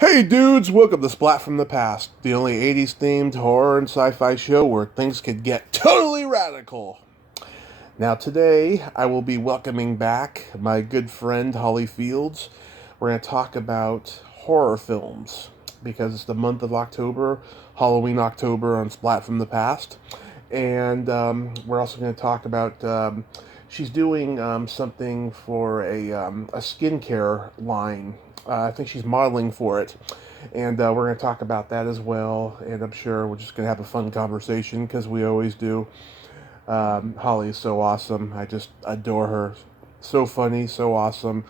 Hey dudes, welcome to Splat from the Past, the only 80s themed horror and sci fi show where things could get totally radical. Now, today I will be welcoming back my good friend Holly Fields. We're going to talk about horror films because it's the month of October, Halloween October on Splat from the Past. And we're also going to talk about she's doing something for a skincare line. I think she's modeling for it. And we're going to talk about that as well. And I'm sure we're just going to have a fun conversation because we always do. Holly is so awesome. I just adore her. So funny, so awesome,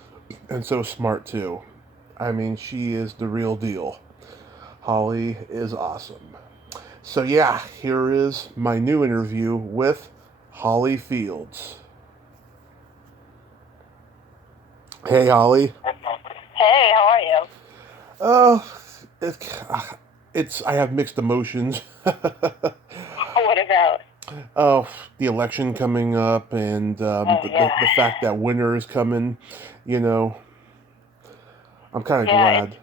and so smart too. I mean, she is the real deal. Holly is awesome. So, yeah, here is my new interview with Holly Fields. Hey, Holly. Hey, how are you? Oh, it, it's I have mixed emotions. What about? Oh, the election coming up and Oh, yeah. the fact that winter is coming, you know, I'm kind of Yeah, it's glad.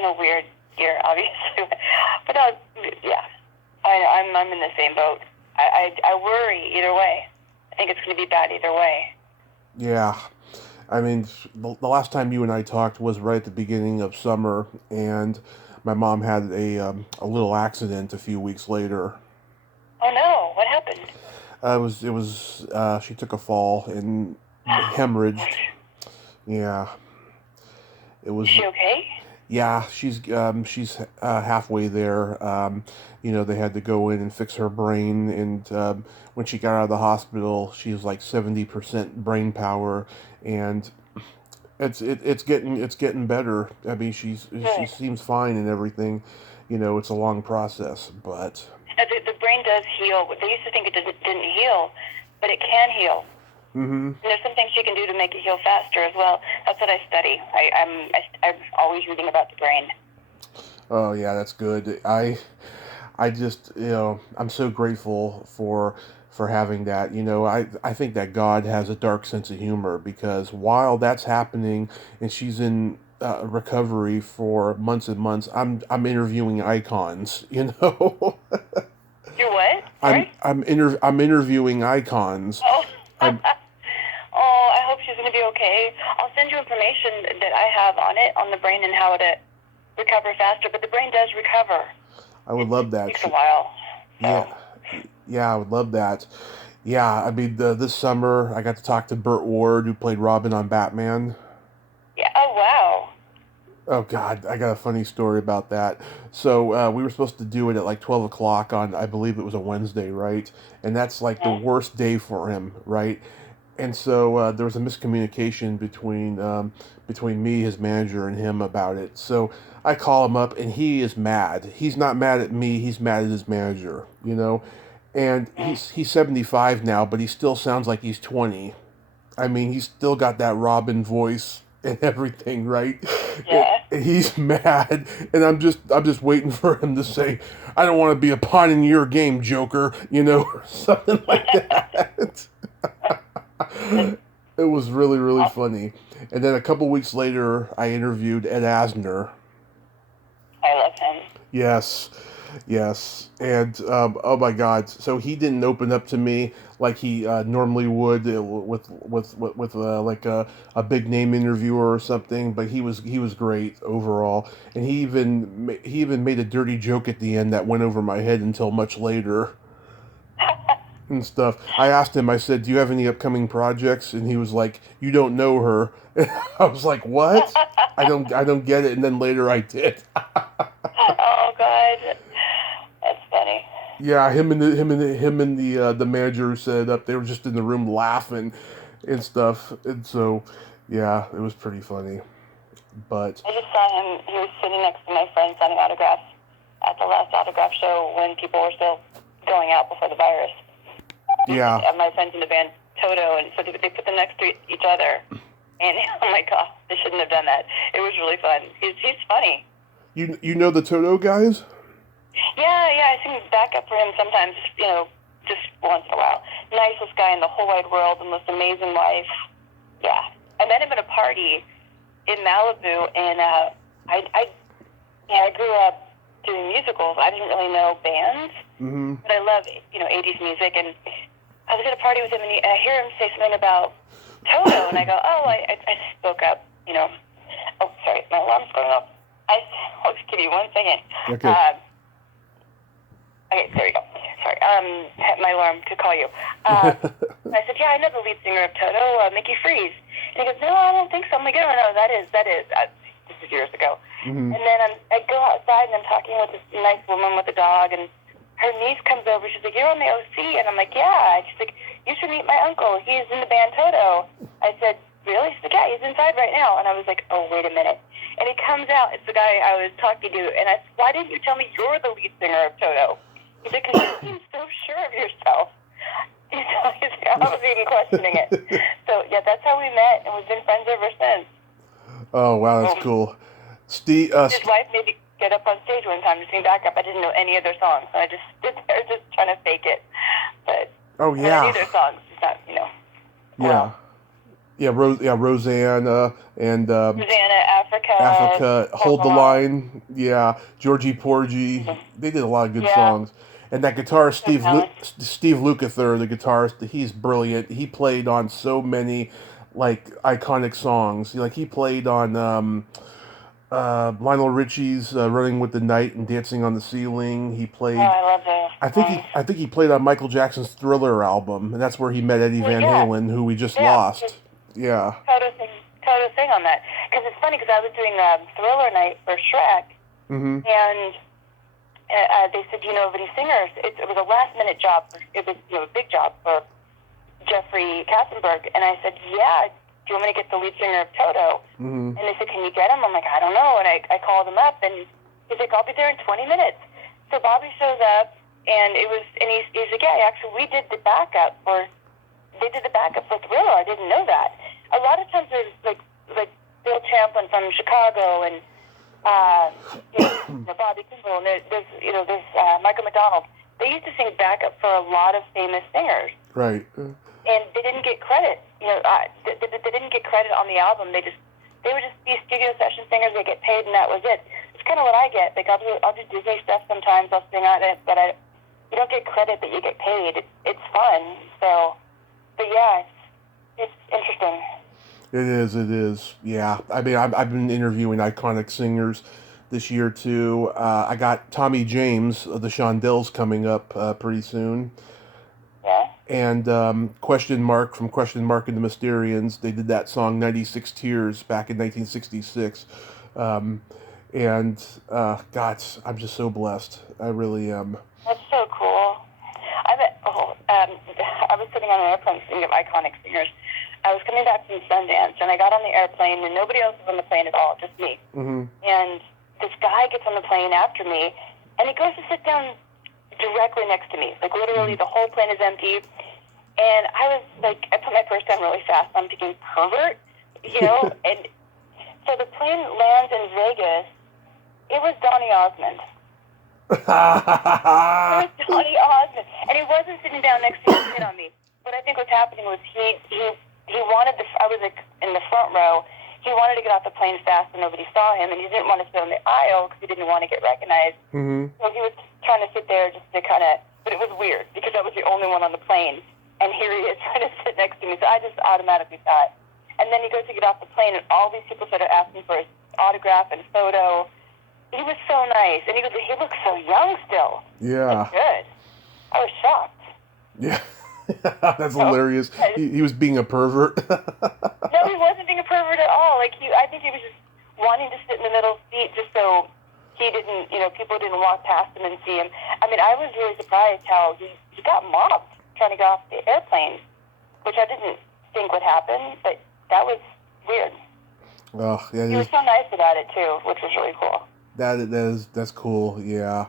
been a weird year, obviously. But yeah, I'm in the same boat. I worry either way. I think it's going to be bad either way. Yeah, I mean, the last time you and I talked was right at the beginning of summer, and my mom had a little accident a few weeks later. Oh no, what happened? She took a fall and hemorrhaged. Yeah, it Is was. she okay? Yeah, she's halfway there. They had to go in and fix her brain, and when she got out of the hospital, she was like 70% brain power, and it's getting better. I mean, she Good. seems fine and everything. It's a long process, but The brain does heal. They used to think it didn't heal, but it can heal. mm-hmm. And there's some things you can do to make it heal faster as well. That's what I study. I'm always reading about the brain. Oh yeah, that's good. I just, I'm so grateful for having that. I think that God has a dark sense of humor because while that's happening and she's in recovery for months and months, I'm interviewing icons. You what? I'm Sorry? I'm interviewing icons. Oh. I'm Oh, I hope she's going to be okay. I'll send you information that I have on it, on the brain and how to recover faster. But the brain does recover. I would It love that. takes a while. Yeah, So, yeah, I would love that. Yeah, I mean, this summer I got to talk to Burt Ward, who played Robin on Batman. yeah. Oh, wow. Oh God, I got a funny story about that. So we were supposed to do it at like 12 o'clock on, I believe it was a Wednesday, right? And that's like the Hmm. worst day for him, right? And so there was a miscommunication between me, his manager, and him about it. So I call him up, and he is mad. He's not mad at me. He's mad at his manager. And Hmm. he's 75 now, but he still sounds like he's 20. I mean, he's still got that Robin voice and everything, right? Yeah. And he's mad, and I'm just waiting for him to say, "I don't want to be a pawn in your game, Joker," or something like that. It was really, really Oh, funny. And then a couple weeks later, I interviewed Ed Asner. I love him. Yes, yes, and oh my God! So he didn't open up to me like he normally would with like a big name interviewer or something. But he was great overall, and he even made a dirty joke at the end that went over my head until much later and stuff. I asked him. I said, "Do you have any upcoming projects?" And he was like, "You don't know her." I was like, "What?" I don't get it. And then later I did. Oh, God. That's funny. Yeah, him and the manager who set it up, they were just in the room laughing and stuff. And so, yeah, it was pretty funny. But I just saw him. He was sitting next to my friend signing autographs at the last autograph show when people were still going out before the virus. yeah, My friends in the band Toto, and so they put them next to each other. And oh my god, they shouldn't have done that. It was really fun. He's funny. you know the Toto guys? Yeah, yeah. I sing backup for him sometimes. Just once in a while. Nicest guy in the whole wide world, the most amazing wife. Yeah, I met him at a party in Malibu, and I Yeah, I grew up doing musicals. I didn't really know bands, but I love 80s music. And I was at a party with him, and I hear him say something about Toto, and I go, oh, I spoke up. Oh, sorry, my alarm's going off. I'll just give you 1 second. Okay. Okay, there you go. Sorry, had my alarm to call you. I said, yeah, I know the lead singer of Toto, Mickey Freeze. And he goes, no, I don't think so. I'm like, oh, no, that is. This is years ago. And then I go outside, and I'm talking with this nice woman with a dog, and her niece comes over. She's like, you're on the OC? And I'm like, yeah. She's like, you should meet my uncle. He's in the band Toto. I said, really? She's like, yeah, he's inside right now. And I was like, oh, wait a minute. And he comes out. It's the guy I was talking to. And I said, why didn't you tell me you're the lead singer of Toto? He's like, because you seem so sure of yourself. He's like, I was even questioning it. So, yeah, that's how we met, and we've been friends ever since. Oh, wow, that's cool. Steve, his wife made me get up on stage one time to sing backup. I didn't know any of their songs, so I just stood there just trying to fake it. But oh, yeah. I knew their songs. It's not, well. Yeah, Rosanna and Rosanna, Africa, Hold the Line. Yeah, Georgie Porgy. They did a lot of good songs. And that guitarist, Steve Lukather, the guitarist, he's brilliant. He played on so many iconic songs. He played on Lionel Richie's "Running with the Night" and "Dancing on the Ceiling." He played. Oh, I love that. I think he played on Michael Jackson's Thriller album, and that's where he met Eddie Van Halen, who we just lost. Yeah. Toto sing on that, because it's funny because I was doing Thriller night for Shrek, and they said, do you know of any singers? It was a last minute job. It was a big job for Jeffrey Katzenberg, and I said, yeah. Do you want me to get the lead singer of Toto? And they said, can you get him? I'm like, I don't know. And I called him up, and he's like, I'll be there in 20 minutes. So Bobby shows up, and he's like, yeah, actually, they did the backup for Thriller. I didn't know that. A lot of times there's like Bill Champlin from Chicago, and Bobby Kimball, and there's Michael McDonald. They used to sing backup for a lot of famous singers. Right. And they didn't get credit. They didn't get credit on the album. They would just be studio session singers. They get paid, and that was it. It's kind of what I get. Like I'll do Disney stuff sometimes. I'll sing on it, but you don't get credit, but you get paid. It's fun. So, but yeah, it's interesting. It is. Yeah. I mean, I've been interviewing iconic singers this year too. I got Tommy James of the Shondells coming up pretty soon. Yeah. And Question Mark from Question Mark and the Mysterians. They did that song 96 Tears back in 1966. God, I'm just so blessed. I really am. That's so cool. I was sitting on an airplane thinking of iconic singers. I was coming back from Sundance, and I got on the airplane, and nobody else was on the plane at all, just me. And this guy gets on the plane after me, and he goes to sit down directly next to me. Like, literally, the whole plane is empty. And I was like, I put my purse down really fast. I'm thinking, pervert? And so the plane lands in Vegas. It was Donny Osmond. It was Donny Osmond. And he wasn't sitting down next to me to sit on me. What I think was happening was he wanted I was like in the front row. He wanted to get off the plane fast so nobody saw him, and he didn't want to sit on the aisle because he didn't want to get recognized. So he was trying to sit there just to kind of, but it was weird because I was the only one on the plane, and here he is trying to sit next to me. So I just automatically thought. And then he goes to get off the plane, and all these people started asking for his autograph and photo. He was so nice, and he looks so young still. Yeah. That's good. I was shocked. Yeah. That's hilarious. He was being a pervert. No, he wasn't being a pervert at all. I think he was just wanting to sit in the middle seat just so he didn't, people didn't walk past him and see him. I mean, I was really surprised how he got mobbed trying to get off the airplane, which I didn't think would happen, but that was weird. Oh, yeah. He was so nice about it too, which was really cool. That's cool. Yeah.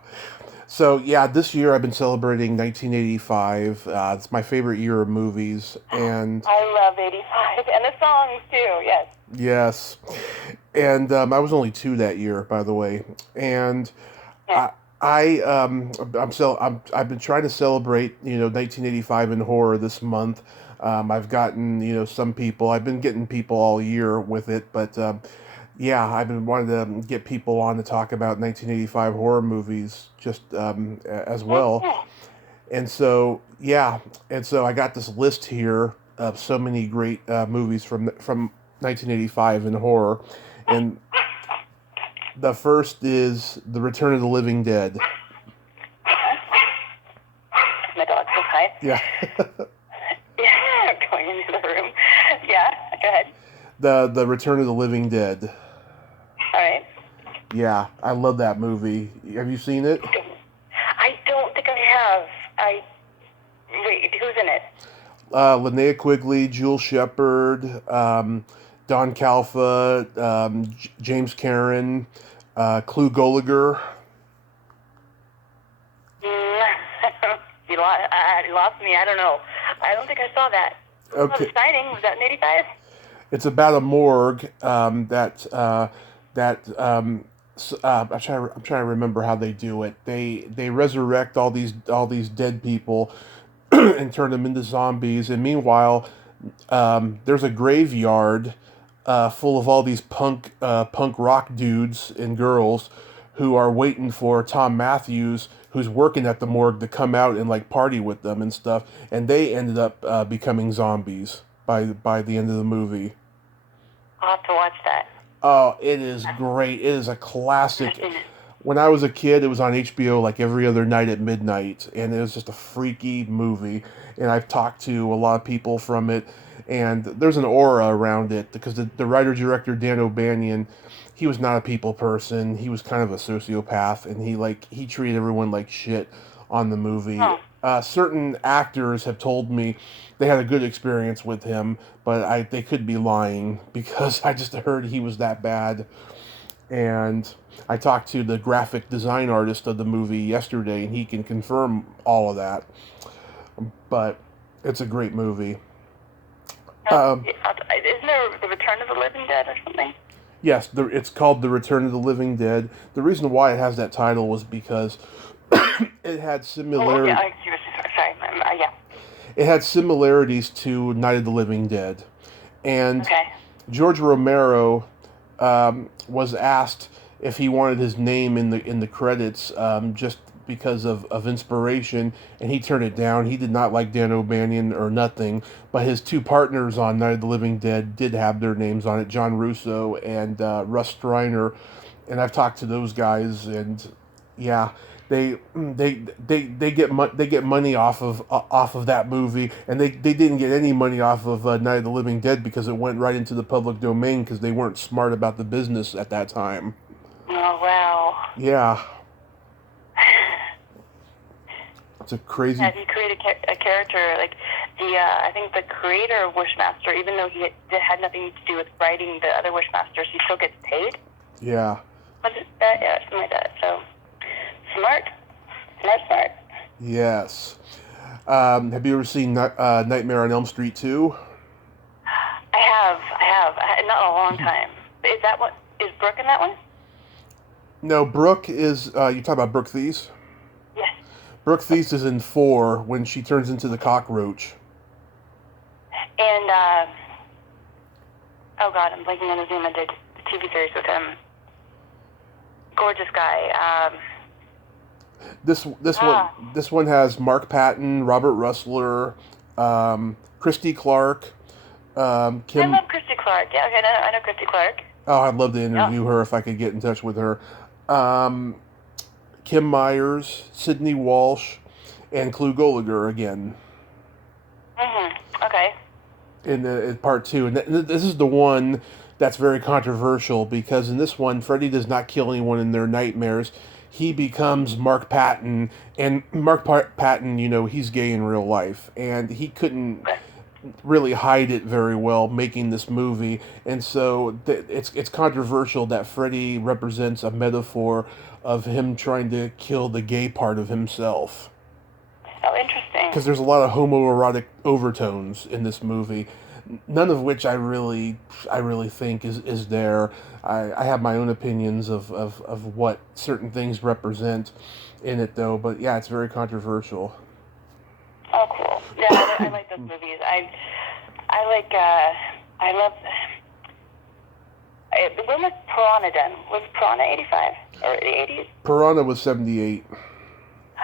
So yeah, this year I've been celebrating 1985. It's my favorite year of movies, and I love 85 and the songs too. Yes. Yes, and I was only 2 that year, by the way, and Yeah. I've been trying to celebrate 1985 in horror this month. I've gotten some people. I've been getting people all year with it, but Yeah, I've been wanting to get people on to talk about 1985 horror movies just as well. Mhm. And so, yeah, and so I got this list here of so many great movies from 1985 in horror, and the first is The Return of the Living Dead. My dog says hi. Yeah, Yeah, I'm going into the room. Yeah, go ahead. the Return of the Living Dead. All right. Yeah, I love that movie. Have you seen it? I don't think I have. Wait, who's in it? Linnea Quigley, Jewel Shepard, Don Calfa, James Karen, Clu Gulager. Mm, you lost me. I don't know. I don't think I saw that. Oh, Okay, the signing was that in '85? it's about a morgue I'm trying to remember how they do it. They resurrect all these dead people and turn them into zombies. And meanwhile, there's a graveyard full of all these punk rock dudes and girls who are waiting for Tom Matthews, who's working at the morgue, to come out and like party with them and stuff. And they ended up becoming zombies by the end of the movie. I'll have to watch that. Oh, it is great. It is a classic. When I was a kid, it was on HBO like every other night at midnight, and it was just a freaky movie. And I've talked to a lot of people from it, and there's an aura around it because the writer director Dan O'Banion, he was not a people person. He was kind of a sociopath, and he treated everyone like shit on the movie. Oh. Certain actors have told me they had a good experience with him, but they could be lying because I just heard he was that bad. And I talked to the graphic design artist of the movie yesterday, and he can confirm all of that. But it's a great movie. Isn't there The Return of the Living Dead or something? Yes, it's called The Return of the Living Dead. The reason why it has that title was because it had Oh, similar yeah, I see what you're sorry. Yeah. it had similarities to Night of the Living Dead, and Okay. George Romero was asked if he wanted his name in the credits just because of inspiration, and he turned it down. He did not like Dan O'Banion or nothing, but his two partners on Night of the Living Dead did have their names on it, John Russo and Russ Striner, and I've talked to those guys, and yeah. They get money off of that movie, and they didn't get any money off of Night of the Living Dead because it went right into the public domain because they weren't smart about the business at that time. Oh, wow. Yeah, it's a crazy. Yeah, he created a character, like I think the creator of Wishmaster, even though he had nothing to do with writing the other Wishmasters, he still gets paid. Yeah. Was it that? Yeah, something like that. So, smart. Smart. Yes. Have you ever seen Nightmare on Elm Street 2? I have. Not in a long time. Is that what, is Brooke in that one? No, Brooke is. You talk about Brooke Thies? Yes. Brooke Thies is in 4 when she turns into the cockroach. And, oh God, I'm blanking on his name. I did a TV series with him. Gorgeous guy. This one has Mark Patton, Robert Russler, Christy Clark, Kim. I love Christy Clark. Yeah, okay, I know Christy Clark. Oh, I'd love to interview her if I could get in touch with her. Kim Myers, Sydney Walsh, and Clu Gulager again. Okay. In part 2, and this is the one that's very controversial because in this one, Freddy does not kill anyone in their nightmares. He becomes Mark Patton, and Mark Patton, he's gay in real life, and he couldn't really hide it very well making this movie, and so it's controversial that Freddy represents a metaphor of him trying to kill the gay part of himself. Oh, interesting. Because there's a lot of homoerotic overtones in this movie, none of which I really think is there. I have my own opinions of what certain things represent in it, though. But yeah, it's very controversial. Oh, cool. Yeah, I like those movies. I love. When was Piranha done? Was Piranha 85 or the 80s? Piranha was 78.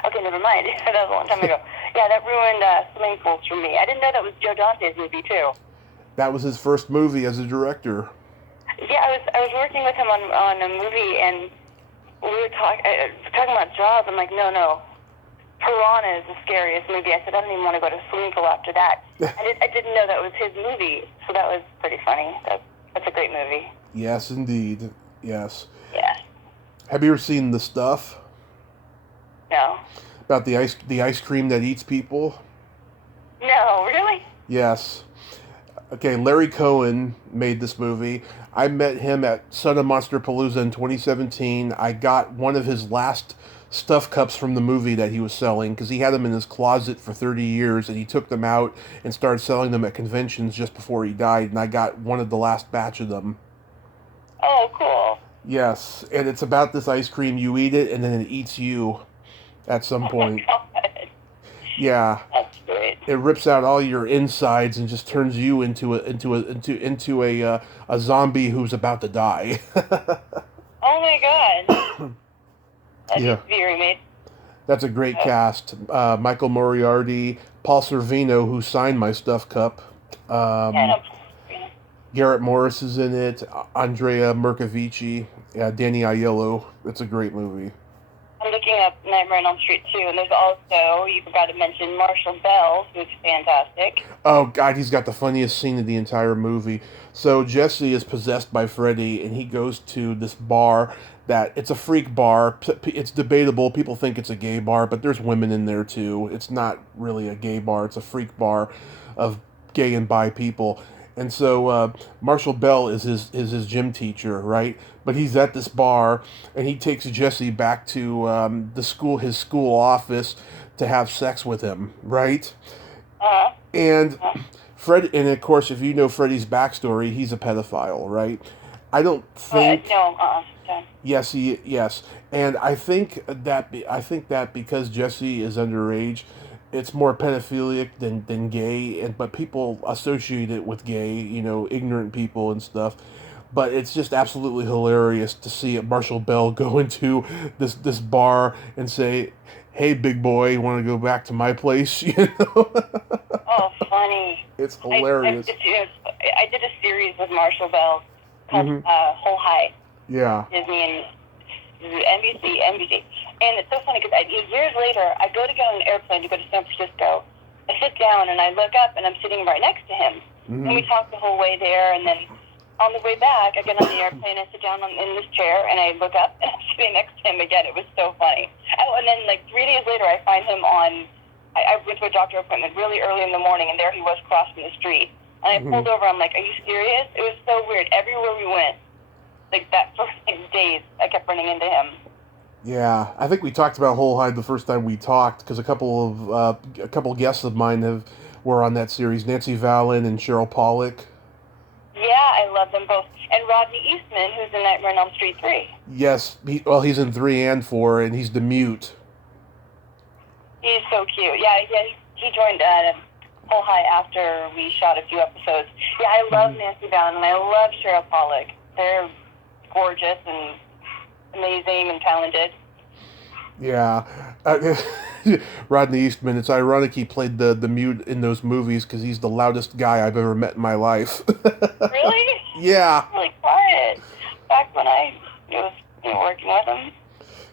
Okay, never mind. That was a long time ago. Yeah, that ruined swimming pools for me. I didn't know that was Joe Dante's movie too. That was his first movie as a director. Yeah, I was working with him on a movie, and we were talking about Jaws. I'm like, no. Piranha is the scariest movie. I said, I don't even want to go to a swimming pool after that. I didn't know that was his movie, so that was pretty funny. That's a great movie. Yes, indeed. Yes. Yeah. Have you ever seen The Stuff? No. About the ice cream that eats people? No, really? Yes. Okay, Larry Cohen made this movie. I met him at Son of Monster Palooza in 2017. I got one of his last stuff cups from the movie that he was selling because he had them in his closet for 30 years and he took them out and started selling them at conventions just before he died, and I got one of the last batch of them. Oh, cool. Yes, and it's about this ice cream. You eat it and then it eats you at some point. Oh my God. Yeah. That's great. It rips out all your insides and just turns you into a zombie who's about to die. Oh my God. That Yeah. needs to be remade. That's a great cast. Michael Moriarty, Paul Sorvino, who signed my stuff cup. Garrett Morris is in it. Andrea Mercovici, Danny Aiello. It's a great movie. I'm looking up Nightmare on Elm Street 2, and there's also, you forgot to mention, Marshall Bell, who's fantastic. Oh, God, he's got the funniest scene in the entire movie. So Jesse is possessed by Freddy, and he goes to this bar that, it's a freak bar. It's debatable. People think it's a gay bar, but there's women in there, too. It's not really a gay bar. It's a freak bar of gay and bi people. And so Marshall Bell is his gym teacher, right? But he's at this bar, and he takes Jesse back to his school office to have sex with him, right? And Fred, and of course, if you know Freddy's backstory, he's a pedophile, right? I don't think. Yes, yes, and I think that because Jesse is underage, it's more pedophilic than gay, but people associate it with gay, ignorant people and stuff. But it's just absolutely hilarious to see Marshall Bell go into this bar and say, "Hey, big boy, want to go back to my place?" Oh, funny. It's hilarious. I did a series with Marshall Bell called Whole High. Yeah. Disney and NBC. And it's so funny because years later, I go to get on an airplane to go to San Francisco. I sit down and I look up and I'm sitting right next to him. Mm-hmm. And we talk the whole way there. And then on the way back, I get on the airplane, I sit down in this chair, and I look up and I'm sitting next to him again. It was so funny. Oh, and then 3 days later, I find him I went to a doctor appointment really early in the morning, and there he was crossing the street. And I pulled over. I'm like, "Are you serious?" It was so weird. Everywhere we went, that for days, I kept running into him. Yeah, I think we talked about Whole Hide the first time we talked because a couple guests of mine were on that series, Nancy Vallon and Cheryl Pollack. Yeah, I love them both. And Rodney Eastman, who's in Nightmare on Elm Street 3. Yes, he's in 3 and 4, and he's the mute. He's so cute. Yeah, he joined Whole High after we shot a few episodes. Yeah, I love Nancy Vallon, and I love Cheryl Pollack. They're gorgeous and amazing and talented. Yeah. Rodney Eastman, it's ironic he played the mute in those movies because he's the loudest guy I've ever met in my life. Really? Yeah. Really quiet. Back when I was working with him.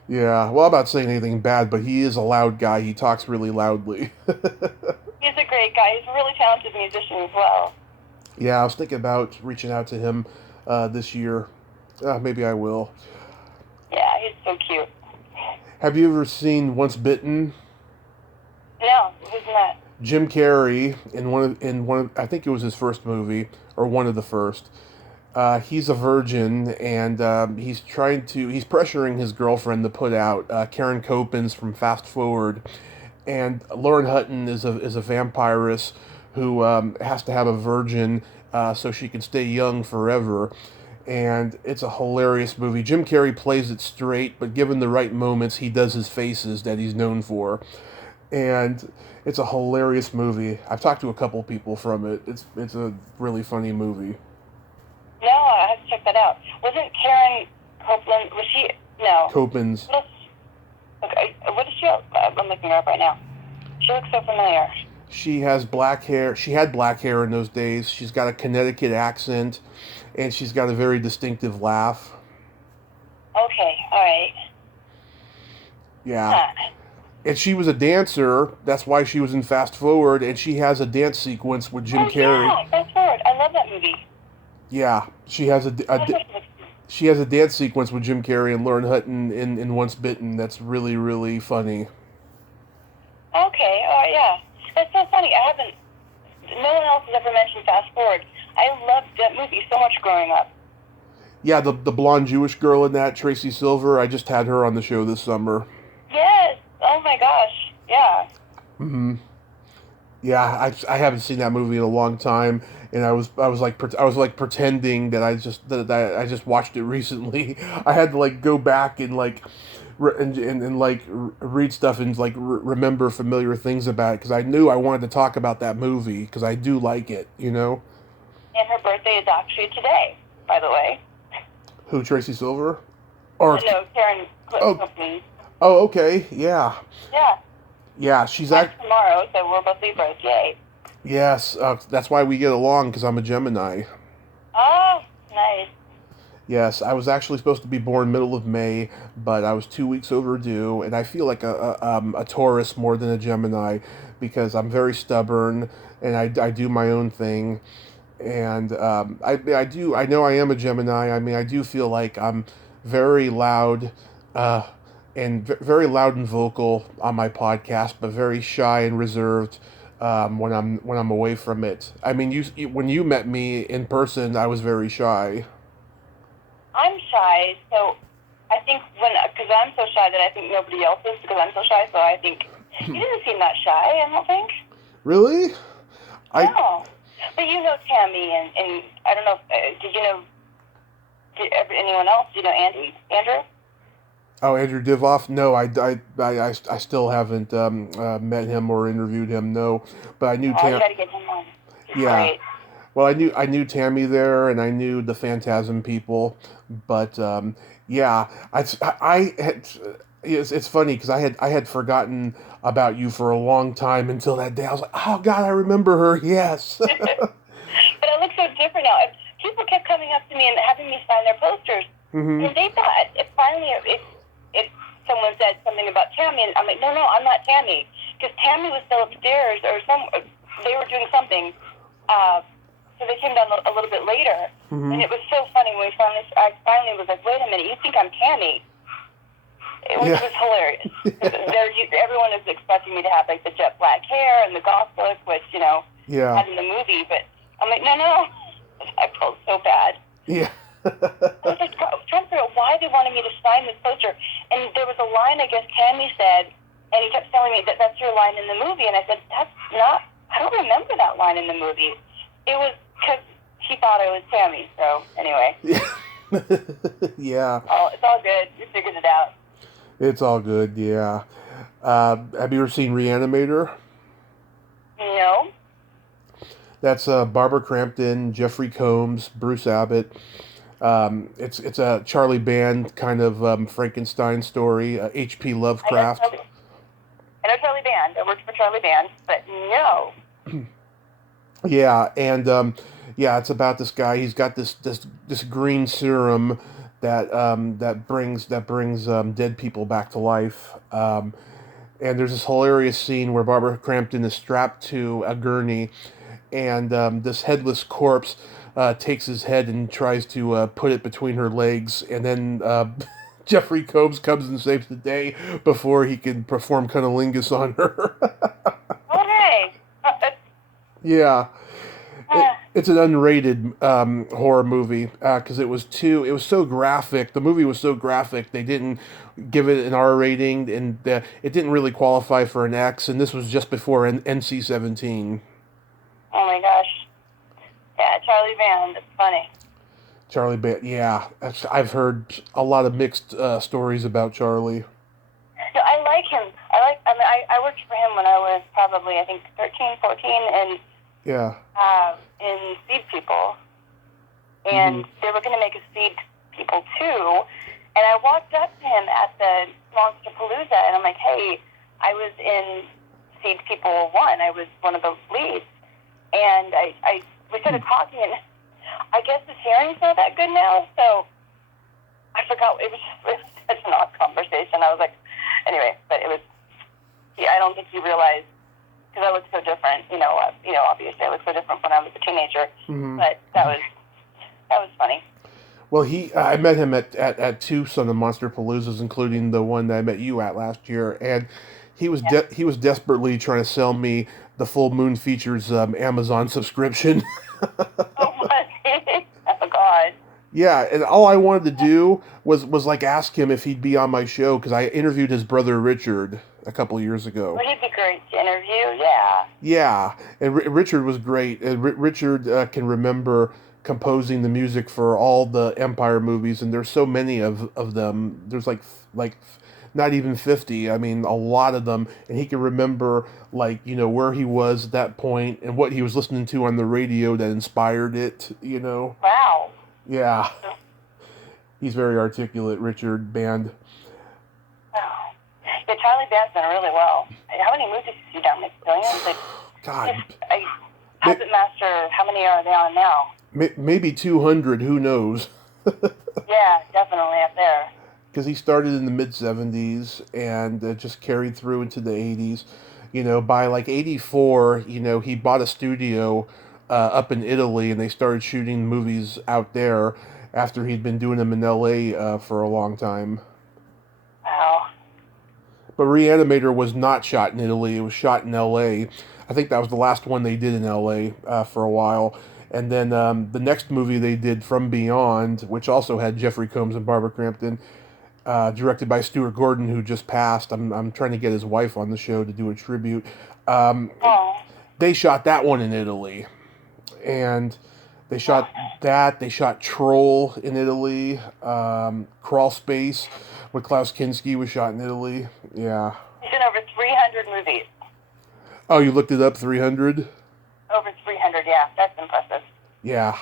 Yeah. Well, I'm not saying anything bad, but he is a loud guy. He talks really loudly. He's a great guy. He's a really talented musician as well. Yeah, I was thinking about reaching out to him this year. Maybe I will. Yeah, he's so cute. Have you ever seen Once Bitten? No, who's that? Jim Carrey in one of I think it was his first movie or one of the first. He's a virgin and he's pressuring his girlfriend to put out. Karen Copins from Fast Forward, and Lauren Hutton is a vampiress who has to have a virgin so she can stay young forever. And it's a hilarious movie. Jim Carrey plays it straight, but given the right moments, he does his faces that he's known for. And it's a hilarious movie. I've talked to a couple people from it. It's a really funny movie. No, I have to check that out. Wasn't Karen Copeland? Was she? No. Copens. What else? Okay, what is she? I'm looking her up right now. She looks so familiar. She has black hair. She had black hair in those days. She's got a Connecticut accent, and she's got a very distinctive laugh. Okay, all right. Yeah. Huh. And she was a dancer. That's why she was in Fast Forward, and she has a dance sequence with Jim Carrey. Yeah, Fast Forward. I love that movie. Yeah, she has she has a dance sequence with Jim Carrey and Lauren Hutton in Once Bitten. That's really, really funny. Okay, oh yeah. That's so funny. No one else has ever mentioned Fast Forward. I loved that movie so much growing up. Yeah, the blonde Jewish girl in that, Tracy Silver. I just had her on the show this summer. Yes. Oh my gosh. Yeah. Mm-hmm. Yeah, I haven't seen that movie in a long time, and I was like pretending that I just watched it recently. I had to like go back and like read stuff and like remember familiar things about it because I knew I wanted to talk about that movie because I do like it, you know. And her birthday is actually today, by the way. Who, Tracy Silver? Or no, Karen Copeland. Oh, okay, yeah. Yeah. Yeah, she's tomorrow, so we're both Libras. Yay. Yes, that's why we get along because I'm a Gemini. Oh, nice. Yes, I was actually supposed to be born middle of May, but I was 2 weeks overdue, and I feel like a Taurus more than a Gemini because I'm very stubborn and I do my own thing, and I know I am a Gemini. I mean, I do feel like I'm very loud, very loud and vocal on my podcast, but very shy and reserved when I'm away from it. I mean, when you met me in person, I was very shy. I'm shy, so I think because I'm so shy that I think nobody else is because I'm so shy. So I think you didn't seem that shy. I don't think. Really? No, but you know Tammy, and I don't know. Did you know? Anyone else? Do you know Andrew? Oh, Andrew Divoff? No, I still haven't met him or interviewed him. No, but I knew Tammy. You gotta get him on. He's great. Well, I knew Tammy there, and I knew the Phantasm people, but yeah, it's funny because I had forgotten about you for a long time until that day. I was like, oh God, I remember her. Yes. But I look so different now. People kept coming up to me and having me sign their posters, and they thought someone said something about Tammy, and I'm like, no, I'm not Tammy, because Tammy was still upstairs, or they were doing something, so they came down a little bit later, and it was so funny when I finally was like, wait a minute, you think I'm Tammy? It was hilarious. Everyone is expecting me to have like the jet black hair and the goth look, which had in the movie, but I'm like, no, I felt so bad. Yeah. I was like, trying to figure out why they wanted me to sign this poster. And there was a line, I guess, Tammy said, and he kept telling me that's your line in the movie. And I said, I don't remember that line in the movie. It was because he thought I was Tammy. So, anyway. Yeah. It's all good. We figured it out. It's all good, yeah. Have you ever seen Reanimator? No. That's Barbara Crampton, Jeffrey Combs, Bruce Abbott. It's a Charlie Band kind of Frankenstein story. H.P. Lovecraft. I know Charlie Band. I worked for Charlie Band, but no. Yeah, and it's about this guy. He's got this green serum that brings dead people back to life. And there's this hilarious scene where Barbara Crampton is strapped to a gurney, and this headless corpse takes his head and tries to put it between her legs, and then Jeffrey Combs comes and saves the day before he can perform cunnilingus on her. Okay. Yeah. It's an unrated horror movie because it was so graphic. The movie was so graphic they didn't give it an R rating, and it didn't really qualify for an X, and this was just before NC-17. Oh my gosh. Yeah, Charlie Band. It's funny. Charlie Band, yeah. I've heard a lot of mixed stories about Charlie. No, I like him. I worked for him when I was probably, I think, 13, 14, and yeah. In Seed People. and they were going to make a Seed People 2, and I walked up to him at the Monster Palooza, and I'm like, hey, I was in Seed People 1. I was one of the leads, and we started talking, and I guess his hearing's not that good now, so I forgot. It was such an odd conversation. I was like, anyway, but it was, I don't think he realized, because I looked so different, obviously I looked so different when I was a teenager, but that was funny. Well, I met him at two Son of Monster Paloozas, including the one that I met you at last year, and he was he was desperately trying to sell me the Full Moon Features Amazon subscription. Oh, was he? Oh, God. Yeah, and all I wanted to do was like ask him if he'd be on my show, because I interviewed his brother Richard a couple of years ago. Well, he'd be great to interview, yeah. Yeah, and Richard was great. And Richard can remember composing the music for all the Empire movies, and there's so many of them. There's like not even 50. I mean, a lot of them, and he can remember where he was at that point and what he was listening to on the radio that inspired it. Wow. Yeah, he's very articulate, Richard Band. Oh. Yeah, Charlie Band's done really well. How many movies has he done? Like billions? God. Puppet Master, how many are they on now? Maybe 200, who knows? Yeah, definitely up there. Because he started in the mid-70s and just carried through into the 80s. By like 84, he bought a studio up in Italy, and they started shooting movies out there after he'd been doing them in LA for a long time. Wow. But Reanimator was not shot in Italy, it was shot in LA. I think that was the last one they did in LA for a while. And then the next movie they did, From Beyond, which also had Jeffrey Combs and Barbara Crampton, directed by Stuart Gordon, who just passed. I'm trying to get his wife on the show to do a tribute. They shot that one in Italy. And they shot that. They shot Troll in Italy. Crawl Space with Klaus Kinski was shot in Italy. Yeah. He's in over 300 movies. Oh, you looked it up, 300? Over 300, yeah. That's impressive. Yeah.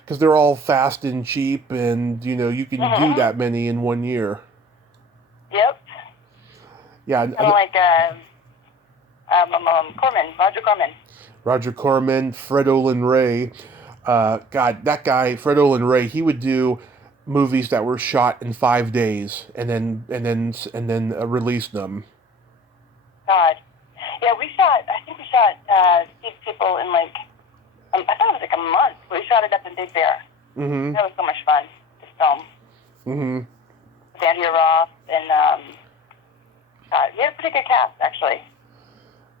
Because they're all fast and cheap, and, you can do that many in 1 year. Yep. Yeah. Kind of like Roger Corman. Roger Corman, Fred Olen Ray. God, that guy, Fred Olen Ray, he would do movies that were shot in 5 days and then release them. God. Yeah, I think we shot Seed People in I thought it was like a month. We shot it up in Big Bear. Mm-hmm. That was so much fun, this film. Mm-hmm. With Andrea Ross and, we had a pretty good cast, actually.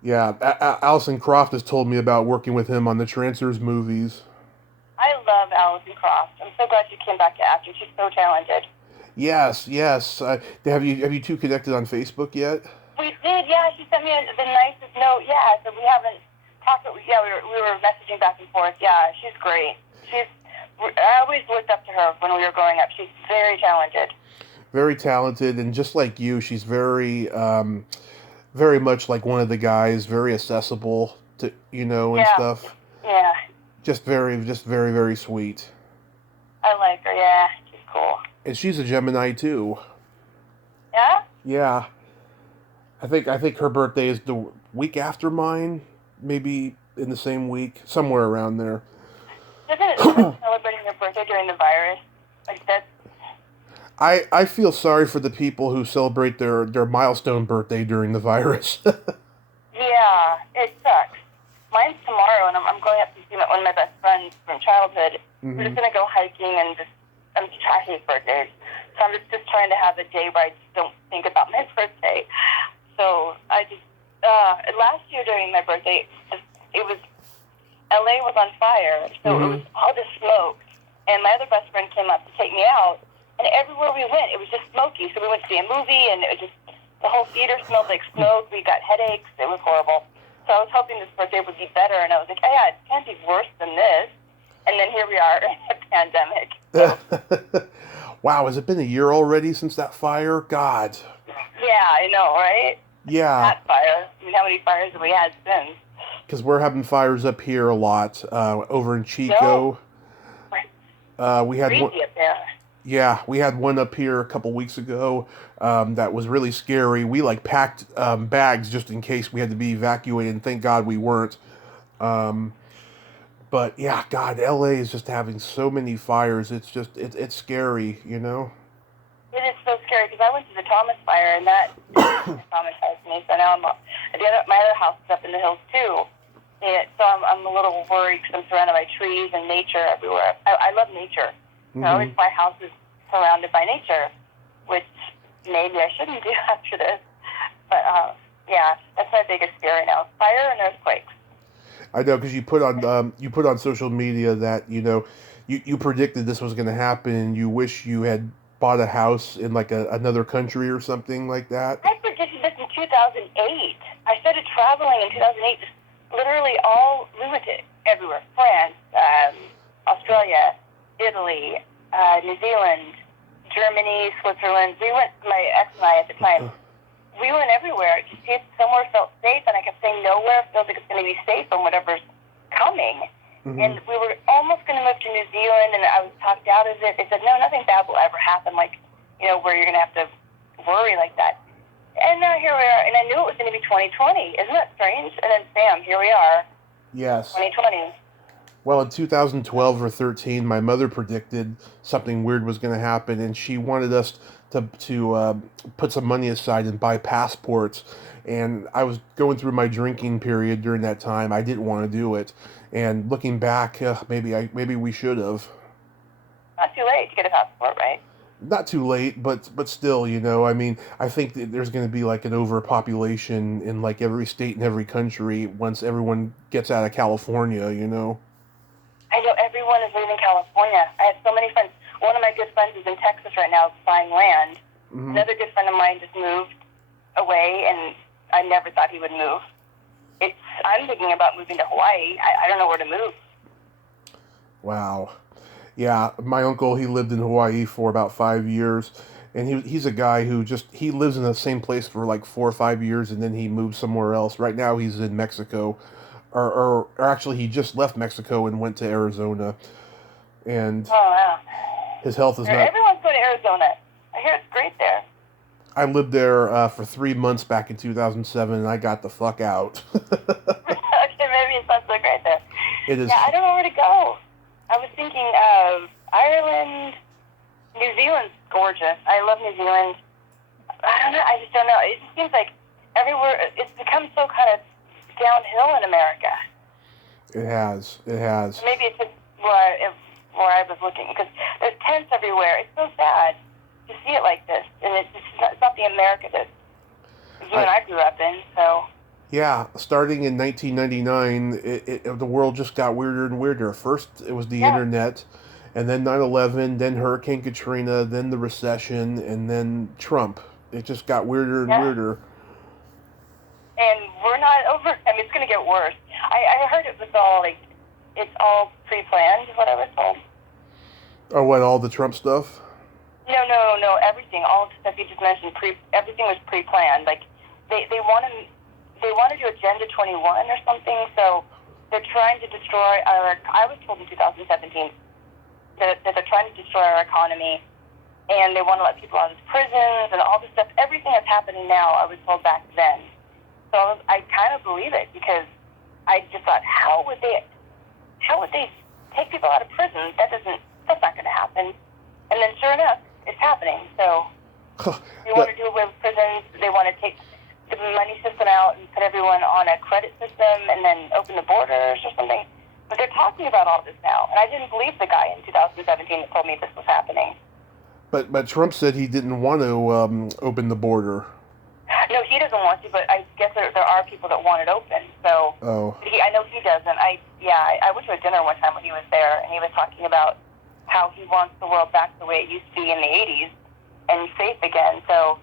Yeah, Alison Croft has told me about working with him on the Trancers movies. I love Alison Croft. I'm so glad she came back to acting. She's so talented. Yes. Have you two connected on Facebook yet? We did, yeah. She sent me the nicest note. Yeah, so we haven't talked. Yeah, we were messaging back and forth. Yeah, she's great. I always looked up to her when we were growing up. She's very talented. Very talented, and just like you, she's very, very much like one of the guys. Very accessible to and stuff. Yeah. Just very, very sweet. I like her. Yeah, she's cool. And she's a Gemini too. Yeah. Yeah. I think her birthday is the week after mine, maybe in the same week, somewhere around there. Isn't it celebrating your birthday during the virus? Like that. I feel sorry for the people who celebrate their milestone birthday during the virus. Yeah, it sucks. Mine's tomorrow, and I'm going up to see one of my best friends from childhood. Mm-hmm. We're just going to go hiking, and I hate birthdays. So I'm just trying to have a day where I just don't think about my birthday. So I just, last year during my birthday, LA was on fire, so it was all this smoke. And my other best friend came up to take me out, and everywhere we went, it was just smoky. So we went to see a movie, and it was just, the whole theater smelled like smoke. We got headaches. It was horrible. So I was hoping this birthday would be better, and I was like, it can't be worse than this. And then here we are in a pandemic. So. Wow, has it been a year already since that fire? God. Yeah, I know, right? Yeah. That fire. I mean, how many fires have we had since? Because we're having fires up here a lot, over in Chico. No. We had one. Crazy up there. Yeah, we had one up here a couple weeks ago that was really scary. We like packed bags just in case we had to be evacuated, and thank God we weren't. Um, but yeah, God, LA is just having so many fires. It's scary, you know. It is so scary because I went to the Thomas fire and that traumatized me. So now my other house is up in the hills too. So I'm a little worried because I'm surrounded by trees and nature everywhere. I love nature. Mm-hmm. I always buy houses surrounded by nature, which maybe I shouldn't do after this. But yeah, that's my biggest fear right now: fire and earthquakes. I know because you put on social media that you predicted this was going to happen, and you wish you had bought a house in like another country or something like that. I predicted this in 2008. I started traveling in 2008. Just literally all lunatic everywhere: France, Australia, Italy, New Zealand, Germany, Switzerland. We went. My ex and I at the time. We went everywhere to see if somewhere felt safe, and I kept saying nowhere feels like it's going to be safe from whatever's coming. Mm-hmm. And we were almost going to move to New Zealand, and I was talked out of it. They said, no, nothing bad will ever happen, like, where you're going to have to worry like that. And now here we are, and I knew it was going to be 2020. Isn't that strange? And then, bam, here we are. Yes. 2020. Well, in 2012 or 13, my mother predicted something weird was going to happen, and she wanted us to put some money aside and buy passports. And I was going through my drinking period during that time. I didn't want to do it. And looking back, maybe we should have. Not too late to get a passport, right? Not too late, but still, I mean, I think that there's going to be like an overpopulation in like every state and every country once everyone gets out of California, I know everyone is leaving California. I have so many friends. One of my good friends is in Texas right now buying land. Mm-hmm. Another good friend of mine just moved away, and I never thought he would move. I'm thinking about moving to Hawaii. I don't know where to move. Wow. Yeah, my uncle, he lived in Hawaii for about 5 years, and he's a guy who he lives in the same place for like 4 or 5 years, and then he moved somewhere else. Right now he's in Mexico, or actually he just left Mexico and went to Arizona, and wow. His health is not... Everyone's going to Arizona. I hear it's great there. I lived there for 3 months back in 2007, and I got the fuck out. Okay, maybe it's not so great there. It is. Yeah, I don't know where to go. I was thinking of Ireland. New Zealand's gorgeous. I love New Zealand. I don't know. I just don't know. It just seems like everywhere, it's become so kind of downhill in America. It has. Maybe it's just where I was looking, because there's tents everywhere. It's so sad to see it like this, and it's not the America that you and I grew up in. So yeah, starting in 1999, the world just got weirder and weirder. First, it was the internet, and then 9/11, then Hurricane Katrina, then the recession, and then Trump. It just got weirder and weirder. And we're not over. I mean, it's going to get worse. I heard it was all it's all pre-planned, is what I was told. Oh, what, all the Trump stuff? No, everything. All the stuff you just mentioned, everything was pre-planned. Like, they want to do Agenda 21 or something, so they're trying to destroy I was told in 2017 that they're trying to destroy our economy, and they want to let people out of prisons and all this stuff. Everything that's happening now, I was told back then. So I kind of believe it, because I just thought, how would they take people out of prison? That's not going to happen. And then sure enough, it's happening. So they want to do away with prisons. They want to take the money system out and put everyone on a credit system and then open the borders or something. But they're talking about all this now. And I didn't believe the guy in 2017 that told me this was happening. But Trump said he didn't want to open the border. No, he doesn't want to, but I guess there are people that want it open. So I know he doesn't. I went to a dinner one time when he was there, and he was talking about how he wants the world back the way it used to be in the 80s and safe again. So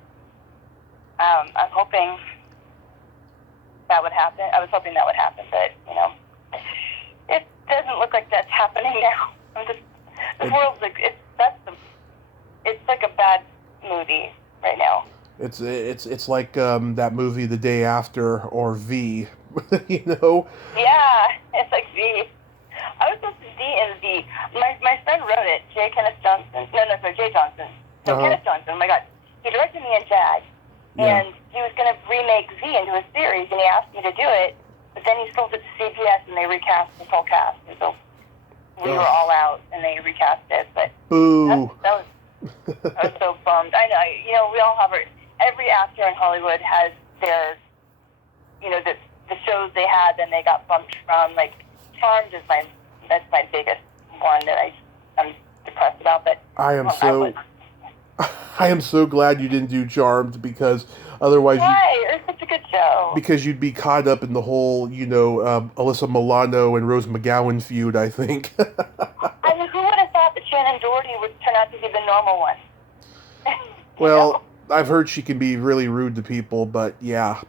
I'm hoping that would happen. I was hoping that would happen, but it doesn't look like that's happening now. The world's it's like a bad movie right now. It's like that movie The Day After, or V, Yeah, it's like V. I was supposed to D and Z. My son wrote it, J. Kenneth Johnson. No, Jay Johnson. So Kenneth Johnson, oh my God. He directed me in JAG, and he was going to remake Z into a series, and he asked me to do it, but then he sold it to CBS, and they recast the whole cast, and so we were all out, and they recast it, but I was so bummed. I know, we all have every actor in Hollywood has their, the shows they had, then they got bumped from. Like, Charmed is that's my biggest one that I'm depressed about. But I am so glad you didn't do Charmed, because otherwise it was such a good show. Because you'd be caught up in the whole, Alyssa Milano and Rose McGowan feud, I think. I mean, who would have thought that Shannon Doherty would turn out to be the normal one? Well, I've heard she can be really rude to people, but yeah,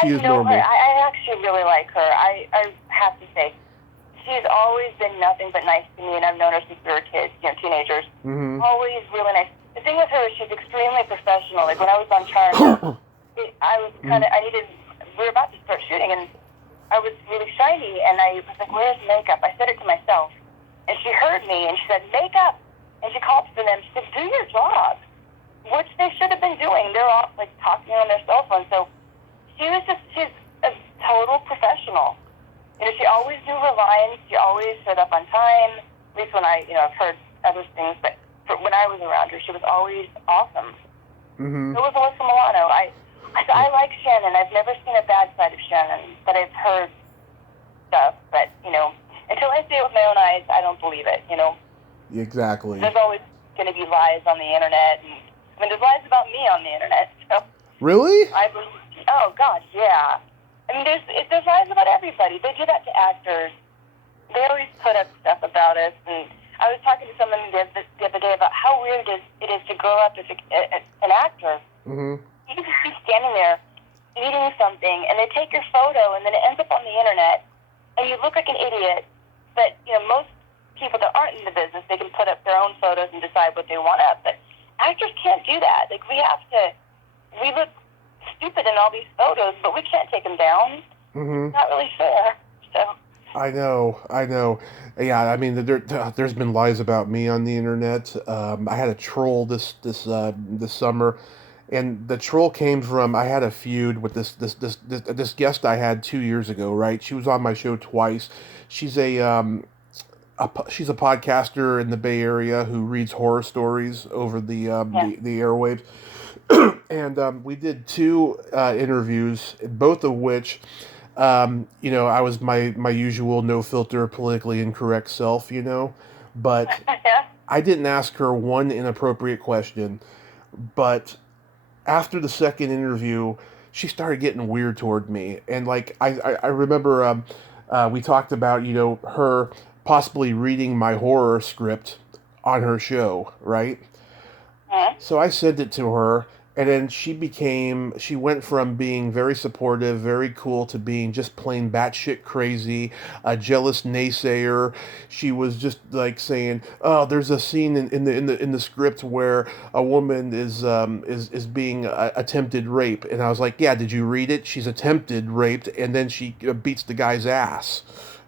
she is normal. Her. I actually really like her. I have to say, she's always been nothing but nice to me, and I've known her since we were kids, teenagers. Mm-hmm. Always really nice. The thing with her is she's extremely professional. Like, when I was on Charmed, we were about to start shooting, and I was really shiny, and I was like, where's makeup? I said it to myself, and she heard me, and she said, makeup, and she called for them. She said, do your job, which they should have been doing. They're all, like, talking on their cell phone, so she's a total professional. She always knew her lines, she always showed up on time, at least when I've heard other things, but when I was around her, she was always awesome. Mm-hmm. So was Alyssa Milano. I like Shannon. I've never seen a bad side of Shannon, but I've heard stuff. But, until I see it with my own eyes, I don't believe it, Exactly. There's always going to be lies on the internet. And, there's lies about me on the internet. So really? Oh, gosh, yeah. I mean, there's lies about everybody. They do that to actors. They always put up stuff about us, and I was talking to someone the other day about how weird it is to grow up as an actor. Mm-hmm. You can just be standing there eating something, and they take your photo, and then it ends up on the internet, and you look like an idiot. But, most people that aren't in the business, they can put up their own photos and decide what they want up. But actors can't do that. Like, we look stupid in all these photos, but we can't take them down. Mm-hmm. It's not really fair, so... I know. Yeah, I mean, there's been lies about me on the internet. I had a troll this summer, and the troll came from, I had a feud with this guest I had 2 years ago. Right, she was on my show twice. She's she's a podcaster in the Bay Area who reads horror stories over the airwaves, and we did 2 interviews, both of which. I was my usual no filter, politically incorrect self, but I didn't ask her one inappropriate question. But after the second interview, she started getting weird toward me. And like, I remember, we talked about, her possibly reading my horror script on her show, right? So I sent it to her. And then she went from being very supportive, very cool, to being just plain batshit crazy, a jealous naysayer. She was just like saying, "Oh, there's a scene in the script where a woman is being attempted rape," and I was like, "Yeah, did you read it? She's attempted raped, and then she beats the guy's ass,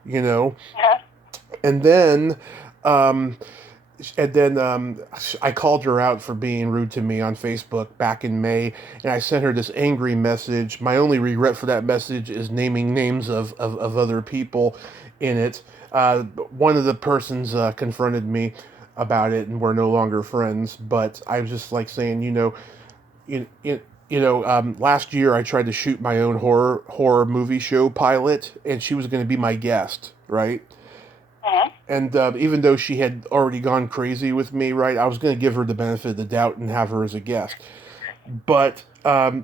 and then." I called her out for being rude to me on Facebook back in May, and I sent her this angry message. My only regret for that message is naming names of other people in it. One of the persons confronted me about it, and we're no longer friends. But I was just like saying, last year I tried to shoot my own horror movie show pilot, and she was going to be my guest, right? And even though she had already gone crazy with me, right, I was going to give her the benefit of the doubt and have her as a guest. But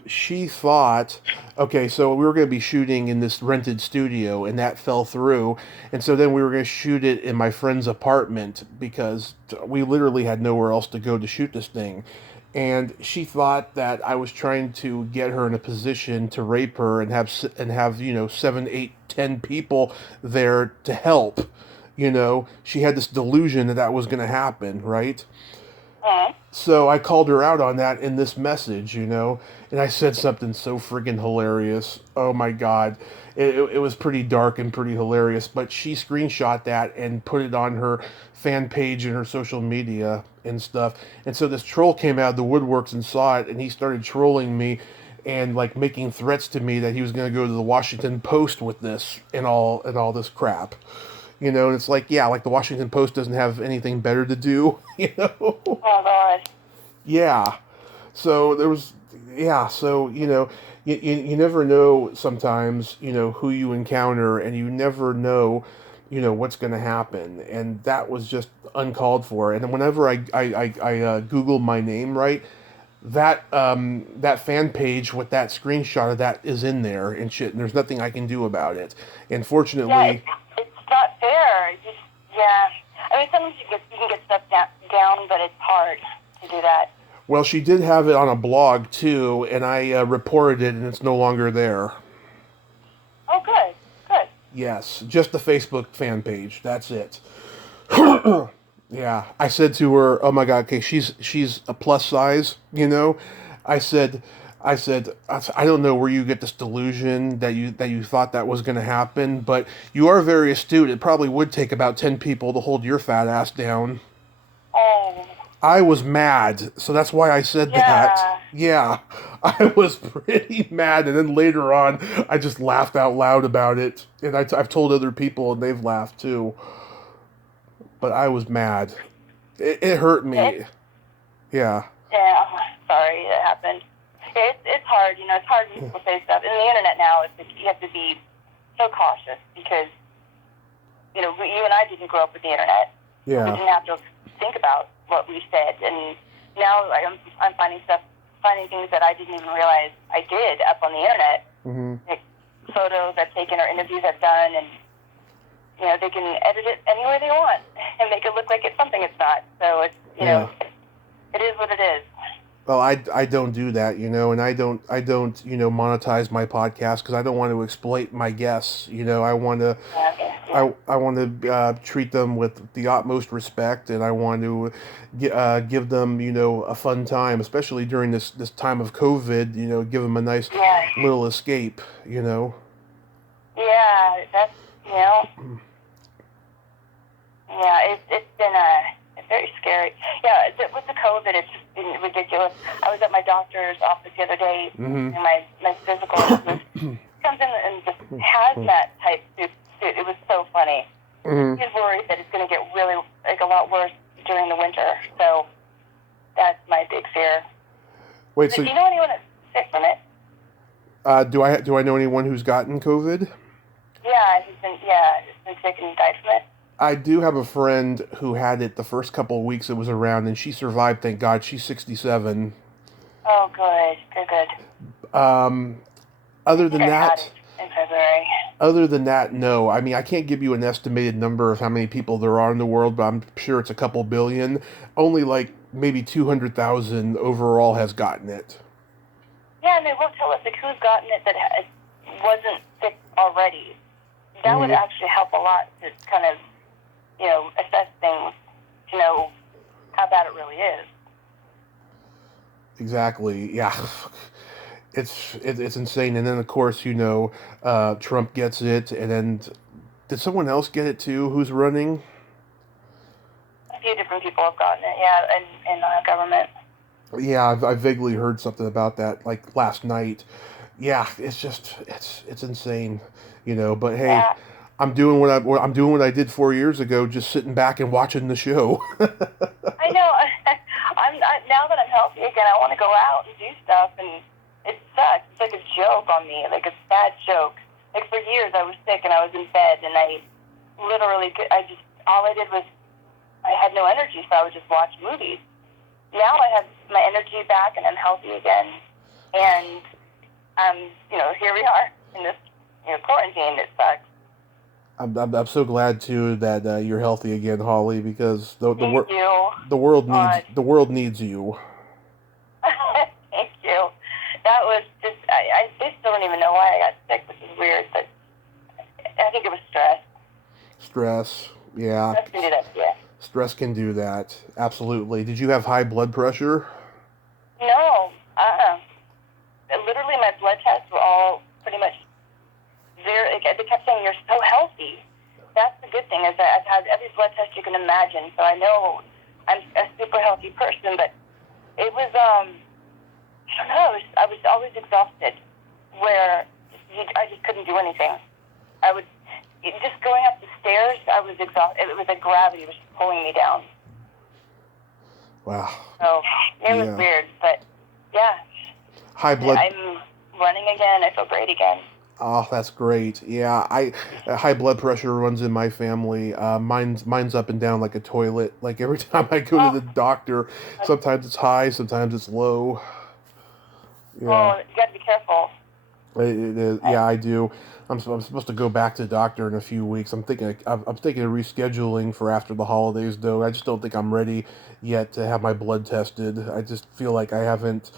she thought, okay, so we were going to be shooting in this rented studio, and that fell through. And so then we were going to shoot it in my friend's apartment because we literally had nowhere else to go to shoot this thing. And she thought that I was trying to get her in a position to rape her and have 7, 8, 10 people there to help. She had this delusion that was going to happen, right? So I called her out on that in this message, and I said something so friggin' hilarious. Oh my God. It was pretty dark and pretty hilarious, but she screenshot that and put it on her fan page and her social media and stuff. And so this troll came out of the woodworks and saw it, and he started trolling me and like making threats to me that he was going to go to the Washington Post with this and all this crap. And it's like, yeah, like the Washington Post doesn't have anything better to do, Oh God. Yeah. So there was, yeah. So you never know sometimes, who you encounter, and you never know, what's going to happen, and that was just uncalled for. And whenever I Google my name, right, that fan page with that screenshot of that is in there and shit, and there's nothing I can do about it. And fortunately, it's not fair. It's just, yeah. I mean, sometimes you can get stuff down, but it's hard to do that. well, she did have it on a blog too, and I reported it, and it's no longer there. Oh, good, good. Yes, just the Facebook fan page. That's it. Yeah, I said to her, "Oh my God, okay, she's a plus size, I said, I don't know where you get this delusion that you thought that was going to happen, but you are very astute. It probably would take about 10 people to hold your fat ass down." Oh. I was mad, so that's why I said that. Yeah, I was pretty mad, and then later on, I just laughed out loud about it, and I've told other people, and they've laughed too. But I was mad. It hurt me. Yeah. Yeah. Sorry that happened. It's hard. It's hard when people say stuff. And the internet now, you have to be so cautious because, you and I didn't grow up with the internet. Yeah. We didn't have to think about what we said. And now I'm finding things that I didn't even realize I did up on the internet. Mm-hmm. Like photos I've taken or interviews I've done, and they can edit it any way they want and make it look like it's something it's not. So it's it is what it is. Well, I don't do that, and I don't monetize my podcast because I don't want to exploit my guests. I want to I want to treat them with the utmost respect, and I want to give them a fun time, especially during this time of COVID. Give them a nice little escape. Yeah, that's Yeah, it's been it's very scary. Yeah, with the COVID, it's just been ridiculous. I was at my doctor's office the other day, and my physical comes in this hazmat type suit. It was so funny. He's worried that it's going to get really a lot worse during the winter. So that's my big fear. Wait, so do you know anyone that's sick from it? Do I know anyone who's gotten COVID? Yeah, he's been sick and died from it. I do have a friend who had it the first couple of weeks it was around, and she survived, thank God. She's 67. Oh, good. Other than that, in February. Other than that, no. I mean, I can't give you an estimated number of how many people there are in the world, but I'm sure it's a couple billion. Only like maybe 200,000 overall has gotten it. Yeah, and they won't tell us who's gotten it that wasn't sick already. That would actually help a lot to kind of assess things to know how bad it really is. Exactly. Yeah. It's insane. And then of course, Trump gets it, and then did someone else get it too? Who's running? A few different people have gotten it. Yeah, in government. Yeah, I vaguely heard something about that like last night. Yeah, it's just it's insane, But hey. Yeah. I'm doing what I did 4 years ago, just sitting back and watching the show. I know. Now that I'm healthy again, I want to go out and do stuff, and it sucks. It's like a joke on me, like a bad joke. Like for years, I was sick and I was in bed, and all I did was I had no energy, so I would just watch movies. Now I have my energy back, and I'm healthy again, and here we are in this quarantine. It sucks. I'm so glad too that you're healthy again, Holly, because the world needs you. Thank you. That was just I still don't even know why I got sick, which is weird, but I think it was stress. Stress, yeah. Stress can do that, yeah. Stress can do that. Absolutely. Did you have high blood pressure? No. Literally, my blood tests were all pretty much very. They kept saying you're so healthy. That's the good thing is that I've had every blood test you can imagine, so I know I'm a super healthy person. But it was I don't know. I was always exhausted, where I just couldn't do anything. I would just going up the stairs. I was exhausted. It was like gravity was just pulling me down. Wow. So it was weird, but yeah. High blood. I'm running again. I feel great again. Oh, that's great. Yeah, high blood pressure runs in my family. Mine's up and down like a toilet. Like every time I go to the doctor, sometimes it's high, sometimes it's low. Yeah. Oh, you got to be careful. It is. Yeah, I do. I'm supposed to go back to the doctor in a few weeks. I'm thinking of rescheduling for after the holidays, though. I just don't think I'm ready yet to have my blood tested. I just feel like I haven't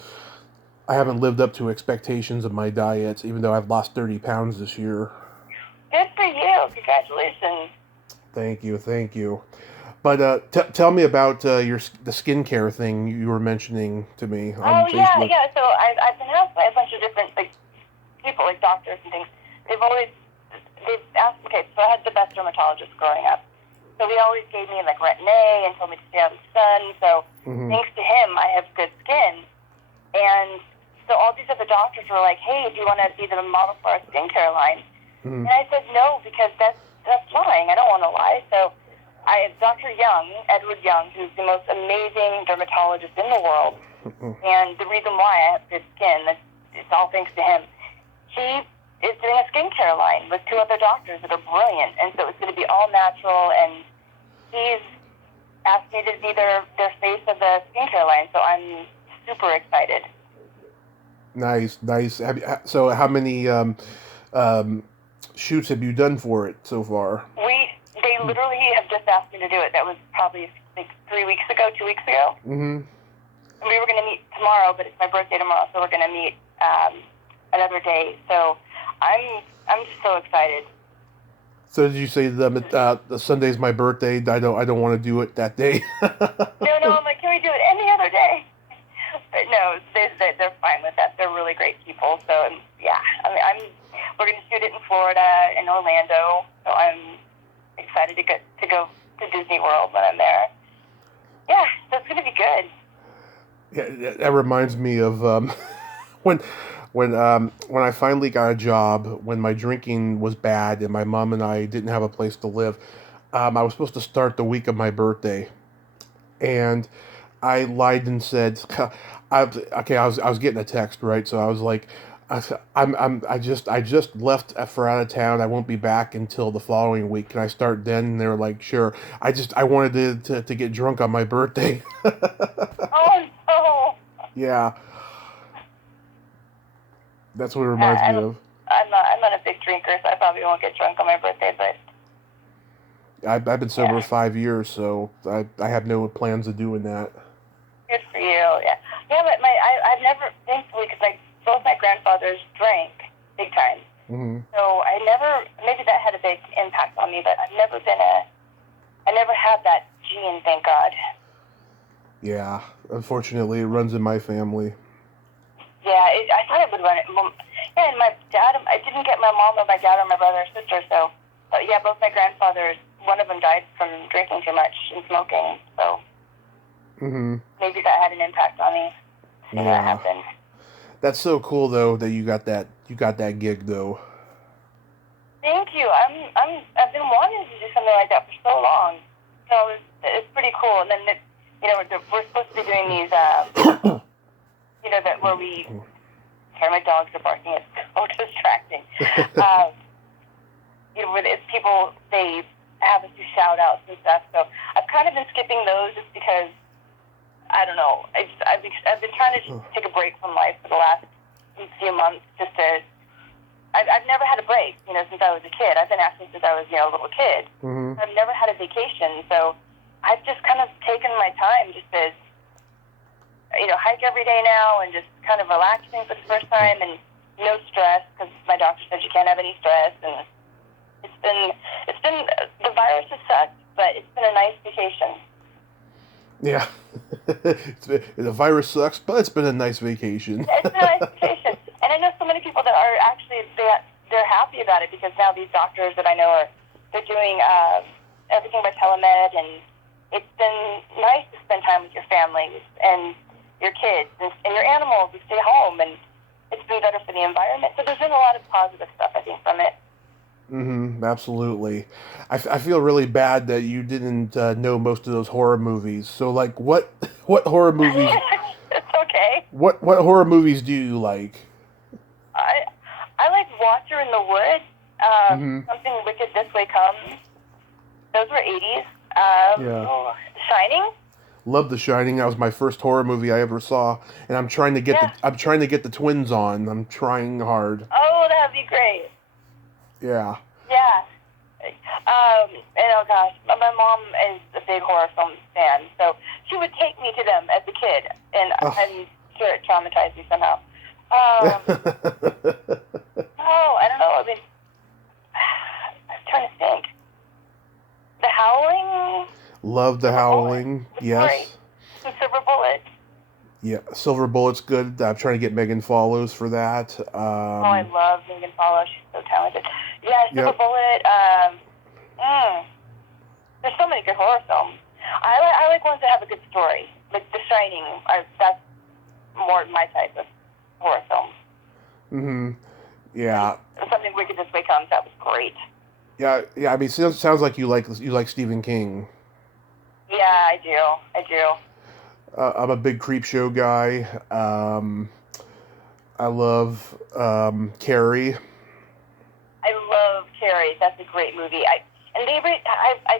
lived up to expectations of my diet, even though I've lost 30 pounds this year. Good for you. Congratulations. Thank you. But tell me about the skincare thing you were mentioning to me on Facebook. Yeah. So I've been asked by a bunch of different people, like doctors and things. They've asked. Okay, so I had the best dermatologist growing up. So he always gave me Retin-A and told me to stay out of the sun. So thanks to him, I have good skin. And so all these other doctors were like, "Hey, do you want to be the model for our skincare line?" And I said no, because that's lying. I don't want to lie. So I have Dr. Young, Edward Young, who's the most amazing dermatologist in the world. And the reason why I have good skin, it's all thanks to him. He is doing a skincare line with 2 other doctors that are brilliant. And so it's going to be all natural. And he's asked me to be their face of the skincare line. So I'm super excited. Nice. So how many shoots have you done for it so far? They literally have just asked me to do it. That was probably 2 weeks ago. And we were going to meet tomorrow, but it's my birthday tomorrow, so we're going to meet another day. So I'm just so excited. So did you say the Sunday's my birthday? I don't want to do it that day. No. I'm like, can we do it any other day? But no, they're fine with that. They're really great people. So yeah, I mean, we're going to shoot it in Florida, in Orlando. So I'm excited to go to Disney World when I'm there. Yeah, that's going to be good. Yeah, that reminds me of when I finally got a job, when my drinking was bad and my mom and I didn't have a place to live. I was supposed to start the week of my birthday, and I lied and said, I was getting a text, right? So I was like, I just left for out of town. I won't be back until the following week. Can I start then? And they were like, sure. I wanted to get drunk on my birthday. Oh no. Yeah. That's what it reminds me of. I'm not a big drinker, so I probably won't get drunk on my birthday, but I've been sober 5 years, so I have no plans of doing that. Good for you. Yeah, but I've never, thankfully, because both my grandfathers drank big time. So I never, maybe that had a big impact on me, but I never had that gene, thank God. Yeah, unfortunately, it runs in my family. Yeah, I thought it would run it. Yeah, and my dad, I didn't get my mom or my dad or my brother or sister, so, but yeah, both my grandfathers, one of them died from drinking too much and smoking, so maybe that had an impact on me. Yeah. That happened. That's so cool, though, that you got that gig, though. Thank you. I've been wanting to do something like that for so long, so it's pretty cool. And then we're supposed to be doing these, that where we. Sorry, my dogs are barking. It's so distracting. Where it's people, they have us do shout outs and stuff. So I've kind of been skipping those just because, I don't know. I've been trying to just take a break from life for the last few months. I've never had a break, since I was a kid. I've been acting since I was, a little kid. I've never had a vacation, so I've just kind of taken my time just to, hike every day now and just kind of relaxing for the first time and no stress because my doctor said you can't have any stress, and it's been the virus has sucked, but it's been a nice vacation. Yeah. The virus sucks, but it's been a nice vacation. It's been a nice vacation. And I know so many people that are actually, they're happy about it because now these doctors that I know they're doing everything by telemed, and it's been nice to spend time with your families and your kids and your animals and stay home, and it's been better for the environment. So there's been a lot of positive stuff, I think, from it. Mm-hmm, absolutely. I feel really bad that you didn't know most of those horror movies. So, like, what horror movies? It's okay. What horror movies do you like? I like Watcher in the Woods. Something Wicked This Way Comes. Those were 80s. The Shining. Love The Shining. That was my first horror movie I ever saw, and I'm trying to get the twins on. I'm trying hard. Oh, that'd be great. Yeah. Yeah. And oh gosh, my mom is a big horror film fan, so she would take me to them as a kid, and sure it traumatized me somehow. I don't know. I mean, I'm trying to think. The Howling. Love The Howling. Yes. The Silver Bullet. Yeah, Silver Bullet's good. I'm trying to get Megan Follows for that. I love Megan Follows. She's so talented. Yeah, Silver Bullet. There's so many good horror films. I like ones that have a good story. Like The Shining. That's more my type of horror film. Mm-hmm. Yeah. Something Wicked This Way Comes. That was great. Yeah. I mean, it sounds like you like Stephen King. Yeah, I do. I'm a big Creepshow guy. I love Carrie. I love Carrie. That's a great movie. I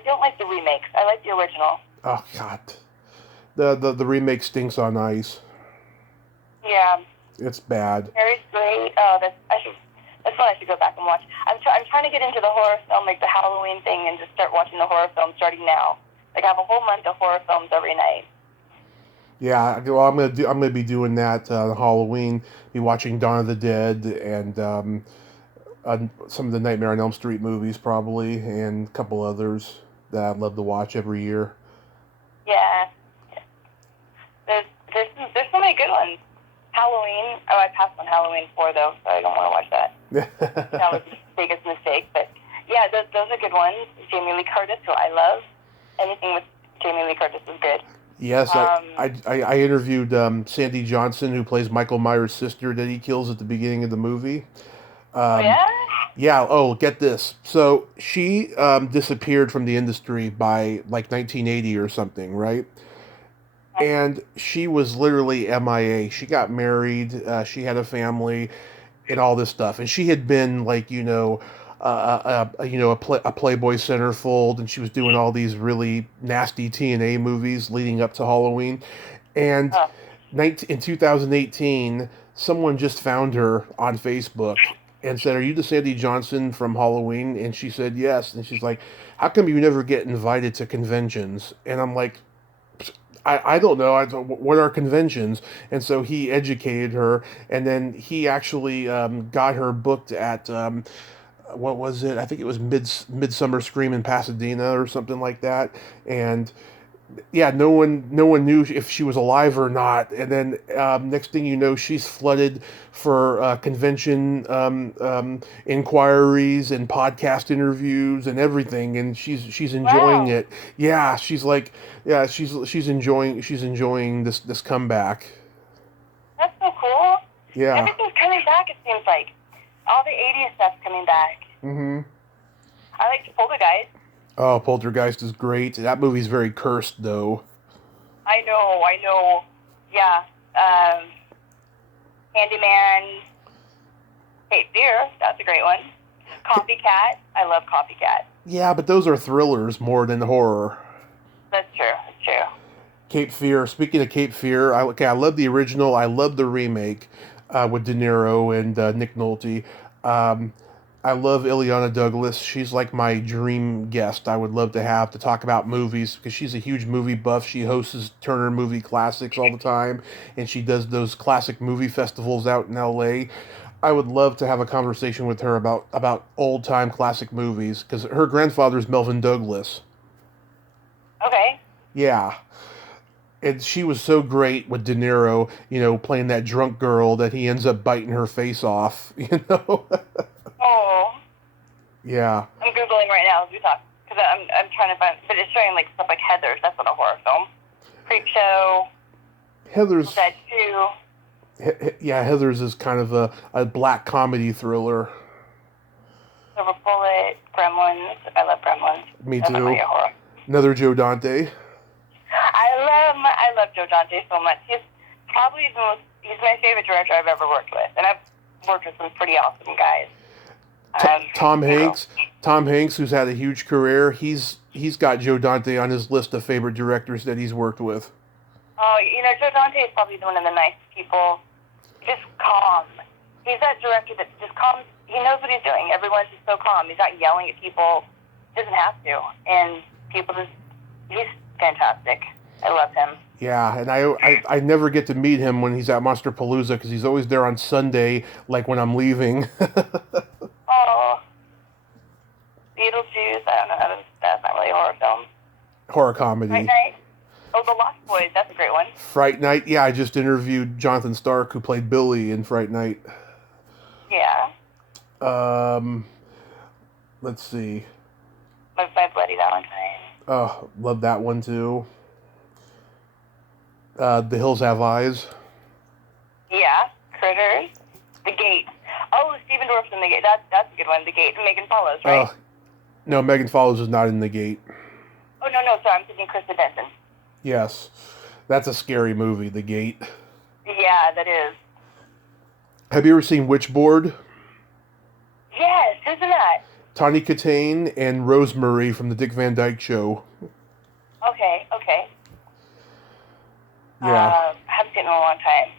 don't like the remakes. I like the original. Oh God, the remake stinks on ice. Yeah. It's bad. Carrie's great. Oh, that's one I should go back and watch. I'm trying to get into the horror film, like the Halloween thing, and just start watching the horror films starting now. Like I have a whole month of horror films every night. Yeah, well, I'm gonna be doing that on Halloween. Be watching Dawn of the Dead and some of the Nightmare on Elm Street movies probably, and a couple others that I'd love to watch every year. Yeah. There's so many good ones. Halloween. Oh, I passed on Halloween 4 though, so I don't want to watch that. That was the biggest mistake. But yeah, those are good ones. Jamie Lee Curtis, who I love. Anything with Jamie Lee Curtis is good. Yes, I interviewed Sandy Johnson, who plays Michael Myers' sister that he kills at the beginning of the movie. Yeah? Yeah, oh, get this. So she disappeared from the industry by like 1980 or something, right? And she was literally MIA. She got married, she had a family, and all this stuff. And she had been like, a Playboy centerfold, and she was doing all these really nasty TNA movies leading up to Halloween. And in 2018, someone just found her on Facebook and said, "Are you the Sandy Johnson from Halloween?" And she said, "Yes." And she's like, "How come you never get invited to conventions?" And I'm like, I don't know. What are conventions? And so he educated her, and then he actually got her booked at what was it? I think it was Midsummer Scream in Pasadena or something like that. And yeah, no one knew if she was alive or not. And then next thing you know, she's flooded for convention inquiries and podcast interviews and everything, and she's enjoying it. Yeah, she's enjoying this comeback. That's so cool. Yeah. Everything's coming back. It seems like all the '80s stuff's coming back. Mm-hmm. I like Poltergeist. Oh, Poltergeist is great. That movie's very cursed, though. I know. Yeah. Candyman. Cape Fear. That's a great one. Copycat. I love Copycat. Yeah, but those are thrillers more than horror. That's true. Cape Fear. Speaking of Cape Fear, I love the original. I love the remake with De Niro and Nick Nolte. I love Ileana Douglas. She's like my dream guest I would love to have to talk about movies, because she's a huge movie buff. She hosts Turner Movie Classics all the time, and she does those classic movie festivals out in LA. I would love to have a conversation with her about old-time classic movies, because her grandfather's Melvin Douglas. Yeah. And she was so great with De Niro, playing that drunk girl that he ends up biting her face off, Oh, Yeah. I'm googling right now as we talk because I'm trying to find, but it's showing like stuff like Heather's. That's not a horror film. Creep Show. Heather's Dead 2. Yeah, Heather's is kind of a black comedy thriller. Silver Bullet. Gremlins. I love Gremlins. Me That's not too. really a horror. Another Joe Dante. I love Joe Dante so much. He's my favorite director I've ever worked with, and I've worked with some pretty awesome guys. Tom Hanks. Tom Hanks, who's had a huge career, he's got Joe Dante on his list of favorite directors that he's worked with. Oh, Joe Dante is probably one of the nice people. Just calm. He's that director that just calm. He knows what he's doing. Everyone's just so calm. He's not yelling at people. Doesn't have to. And people he's fantastic. I love him. Yeah, and I never get to meet him when he's at Monsterpalooza because he's always there on Sunday, like when I'm leaving. Oh, Beetlejuice. I don't know. That's not really a horror film. Horror comedy. Fright Night. Oh, The Lost Boys. That's a great one. Fright Night. Yeah, I just interviewed Jonathan Stark, who played Billy in Fright Night. Yeah. Let's see. My Bloody Valentine. Oh, love that one too. The Hills Have Eyes. Yeah. Critters. The Gate. Oh, Stephen Dorff's in The Gate. That's a good one. The Gate. Megan Follows, right? No, Megan Follows is not in The Gate. Oh, no. Sorry, I'm thinking Krista Denton. Yes. That's a scary movie, The Gate. Yeah, that is. Have you ever seen Witchboard? Yes, who's in that? Tawny Katane and Rosemary from the Dick Van Dyke Show. Okay. Yeah. I haven't seen it in a long time.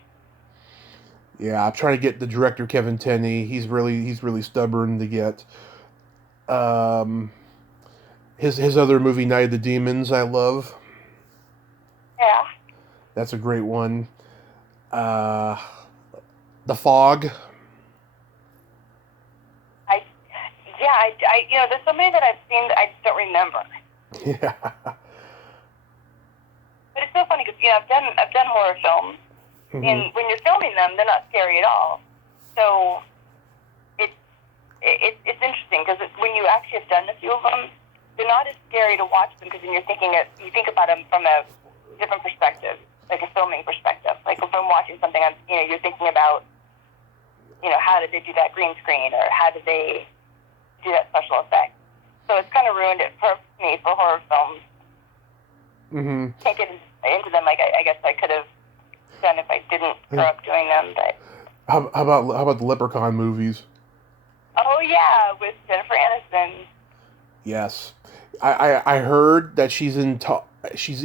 Yeah, I'm trying to get the director Kevin Tenney. He's really stubborn to get. His other movie, Night of the Demons, I love. Yeah. That's a great one. The Fog. There's so many that I've seen that I just don't remember. Yeah. But it's so funny because I've done horror films, Mm-hmm. and when you're filming them, they're not scary at all. So it's interesting because when you actually have done a few of them, they're not as scary to watch them because then you think about them from a different perspective, like a filming perspective. Like if I'm watching something, you're thinking about, how did they do that green screen or how did they do that special effect? So it's kind of ruined it for me for horror films. Mm-hmm. Can't get into them like I guess I could have done if I didn't grow up doing them. But how about the Leprechaun movies? oh yeah, with Jennifer Aniston. Yes, I heard that she's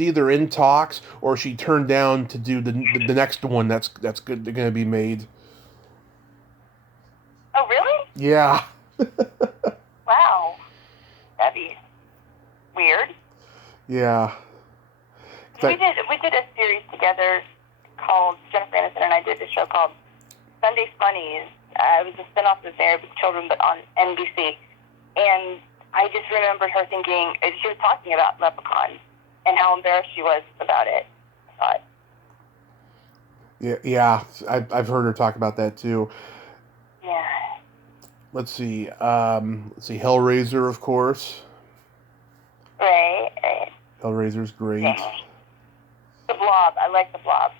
either in talks or she turned down to do the next one that's going to be made. Oh really? Yeah. Wow, that'd be weird. Yeah. We did a series together called Jennifer Aniston and I did a show called Sunday Funnies. It was a spinoff of There with Children, but on NBC. And I just remembered her thinking she was talking about Leprechaun and how embarrassed she was about it. I thought. Yeah. I've heard her talk about that too. Yeah. Let's see. Hellraiser, of course. Right. Hellraiser's great. Yeah. The Blob. I like The Blob.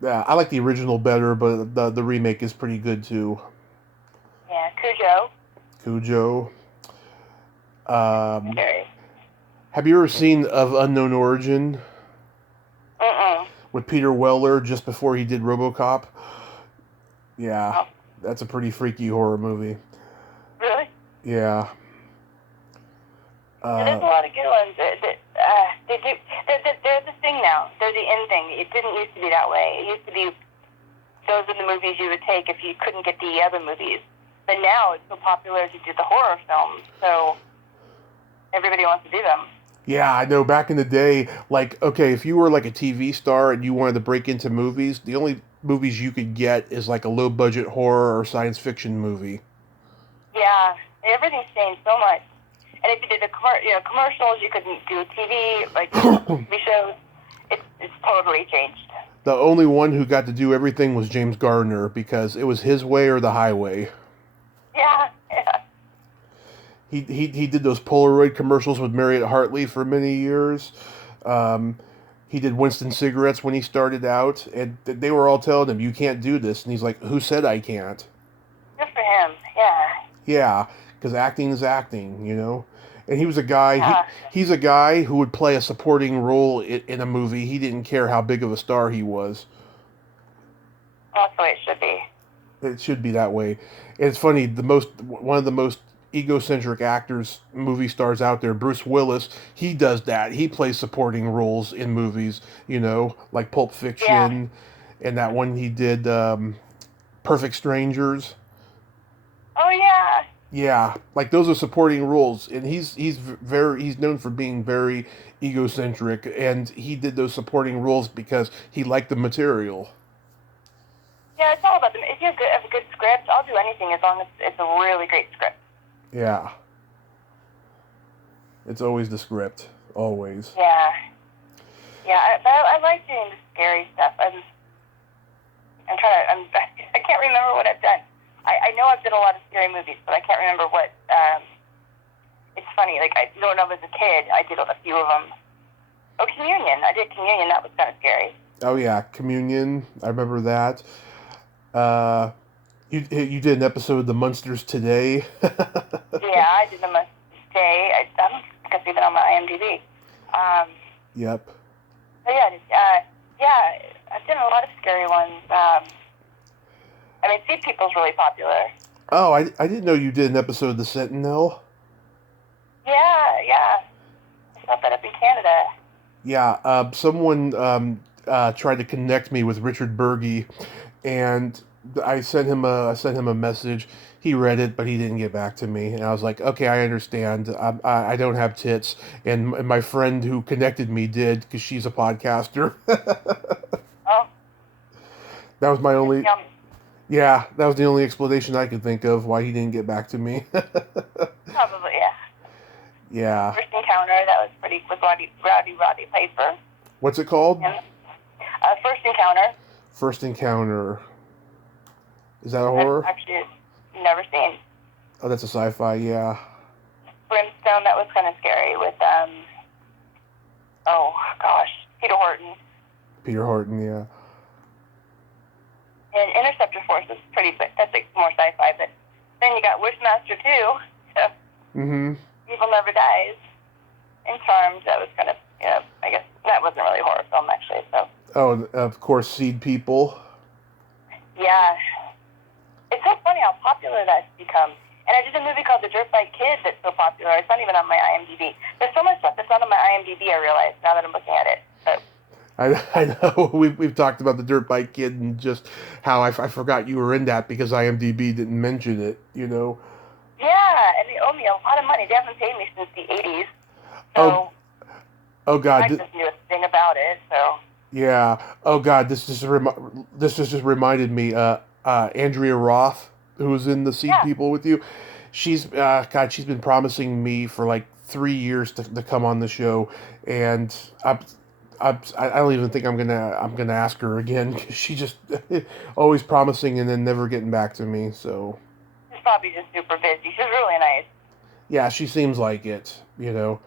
Yeah, I like the original better, but the remake is pretty good too. Yeah, Cujo. Scary. Have you ever seen Of Unknown Origin? Mm-mm. With Peter Weller just before he did RoboCop? Yeah, Oh. That's a pretty freaky horror movie. Really? Yeah. There's a lot of good ones. They're the thing now. They're the in thing. It didn't used to be that way. It used to be those are the movies you would take if you couldn't get the other movies. But now it's so popular to do the horror films, so everybody wants to do them. Yeah, I know. Back in the day, like, okay, if you were like a TV star and you wanted to break into movies, the only movies you could get is like a low-budget horror or science fiction movie. Yeah, everything's changed so much. And if you did commercials, you couldn't do TV, like TV shows. It's totally changed. The only one who got to do everything was James Garner, because it was his way or the highway. Yeah. He did those Polaroid commercials with Marriott Hartley for many years. He did Winston cigarettes when he started out, and they were all telling him, "You can't do this," and he's like, "Who said I can't?" Good for him. Yeah. Yeah, because acting is acting, you know. And he was a guy. He's a guy who would play a supporting role in a movie. He didn't care how big of a star he was. That's the way it should be. It should be that way. And it's funny. One of the most egocentric actors, movie stars out there, Bruce Willis. He does that. He plays supporting roles in movies. You know, like Pulp Fiction, and that one he did, Perfect Strangers. Oh yeah. Yeah, like those are supporting roles, and he's known for being very egocentric, and he did those supporting roles because he liked the material. Yeah, it's all about them. If you have a good script, I'll do anything as long as it's a really great script. Yeah, it's always the script, always. Yeah, but I like doing the scary stuff. I can't remember what I've done. I know I've done a lot of scary movies, but I can't remember what. It's funny, like I don't know. As a kid, I did a few of them. Oh, Communion! I did Communion. That was kind of scary. Oh yeah, Communion. I remember that. You did an episode of The Munsters Today. Yeah, I did The Munsters Today. I don't think it's even on my IMDb. Yep. So I've done a lot of scary ones. Sea People's really popular. Oh, I didn't know you did an episode of The Sentinel. Yeah. I saw that up in Canada. Yeah, someone tried to connect me with Richard Burgi, and I sent him a message. He read it, but he didn't get back to me. And I was like, okay, I understand. I don't have tits, and my friend who connected me did, because she's a podcaster. Oh. That was my only. Yeah, that was the only explanation I could think of why he didn't get back to me. Probably, yeah. Yeah. First Encounter, that was pretty, with Roddy Piper. What's it called? First Encounter. First Encounter. Is that a horror? Actually, never seen. Oh, that's a sci-fi, yeah. Brimstone, that was kind of scary with, Peter Horton. Yeah. And Interceptor Force is pretty, that's like more sci-fi, but then you got Wishmaster 2, so Evil Never Dies. And Charmed, that was kind of, I guess that wasn't really a horror film, actually, so. Oh, of course, Seed People. Yeah. It's so funny how popular that's become. And I did a movie called The Dirt Bike Kid that's so popular. It's not even on my IMDb. There's so much stuff that's not on my IMDb, I realize, now that I'm looking at it. But I know we've talked about The Dirt Bike Kid and just how I forgot you were in that because IMDb didn't mention it, you know. Yeah, and they owe me a lot of money. They haven't paid me since the 80s. So oh God. I just knew a thing about it, so. Yeah. Oh God, this just reminded me. Andrea Roth, who was in the Seed People with you, she's been promising me for like 3 years to come on the show, and I don't even think I'm gonna ask her again, because she just always promising and then never getting back to me. So she's probably just super busy. She's really nice. Yeah, she seems like it. You know.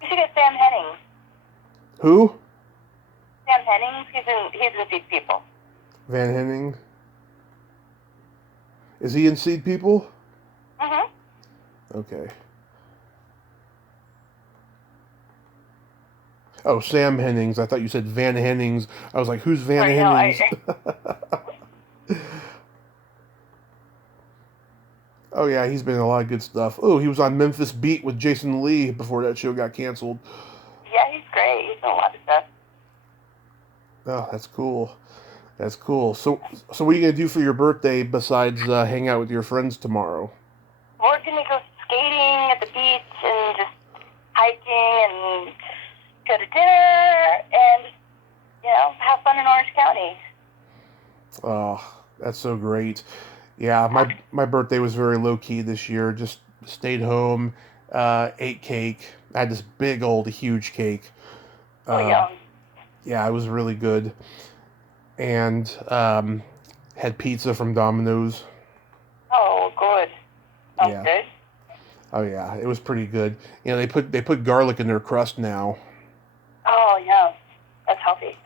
You should get Sam Hennings. Who? Sam Hennings. He's in Seed People. Van Henning. Is he in Seed People? Mhm. Okay. Oh, Sam Hennings. I thought you said Van Hennings. I was like, who's Van Hennings? Oh, yeah, he's been in a lot of good stuff. Oh, he was on Memphis Beat with Jason Lee before that show got canceled. Yeah, he's great. He's done a lot of stuff. Oh, that's cool. That's cool. So what are you going to do for your birthday besides hang out with your friends tomorrow? We're going to go skating at the beach and just hiking and go to dinner and, have fun in Orange County. Oh, that's so great. Yeah, my birthday was very low-key this year. Just Stayed home, ate cake. I had this big old huge cake. Oh, yeah. Yeah, it was really good. And had pizza from Domino's. Oh, good. Sounds Yeah. good. Oh yeah, it was pretty good. You know, they put garlic in their crust now. Oh, yeah. That's healthy.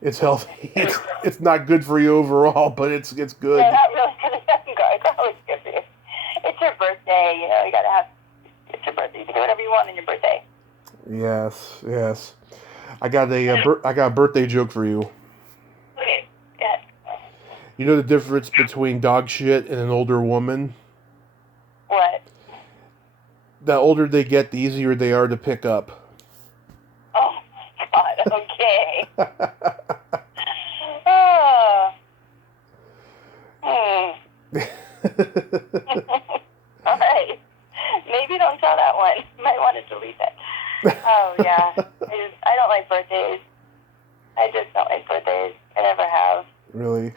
It's healthy. It's not good for you overall, but it's No, good. not really. Garlic's good for you. It's your birthday, you know. You gotta have. It's your birthday. You can do whatever you want on your birthday. Yes, yes. I got a birthday joke for you. Okay. Yeah. You know the difference between dog shit and an older woman? What? The older they get, the easier they are to pick up. Oh God. Okay. Oh. All right. Maybe don't tell that one. You might want to delete that. Oh yeah. I don't like birthdays. I just don't like birthdays. I never have. Really,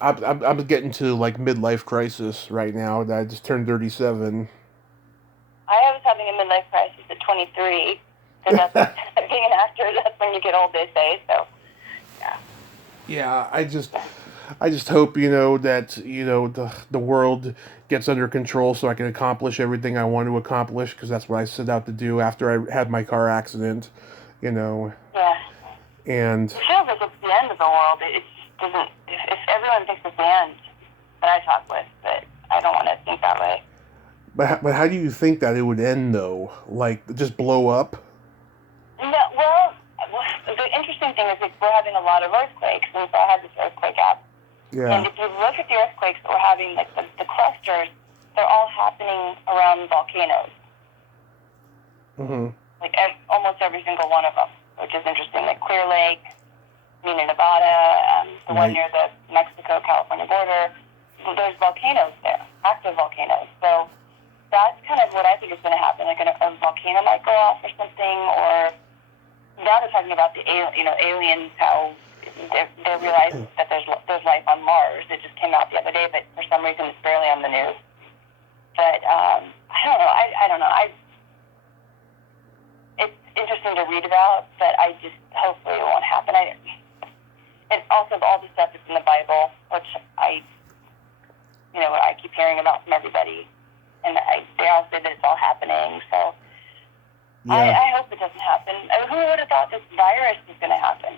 I'm getting to like midlife crisis right now. That I just turned 37. I was having a midlife crisis at 23. Because that's being an actor. That's when you get old, they say. So yeah. Yeah, I just hope that the world gets under control so I can accomplish everything I want to accomplish because that's what I set out to do after I had my car accident. You know, Yeah. and It feels like it's the end of the world. It just doesn't. If everyone thinks it's the end that I talk with, but I don't want to think that way. but how do you think that it would end though? Like just blow up? No, well, the interesting thing is that we're having a lot of earthquakes, and so I had this earthquake app. And Yeah. if you look at the earthquakes that we're having, like the clusters, they're all happening around volcanoes. Mhm. Like almost every single one of them, which is interesting. Like Clear Lake, Nevada, the one Right. near the Mexico-California border, there's volcanoes there, active volcanoes. So that's kind of what I think is going to happen. Like a volcano might go off or something, or now they're talking about the aliens, how they're realizing that there's life on Mars. It just came out the other day, but for some reason it's barely on the news. But I don't know. I don't know. It's interesting to read about, but I just hopefully it won't happen. And also all the stuff that's in the Bible, which I keep hearing about from everybody, and they all say that it's all happening. So Yeah. I hope it doesn't happen. I mean, who would have thought this virus was going to happen?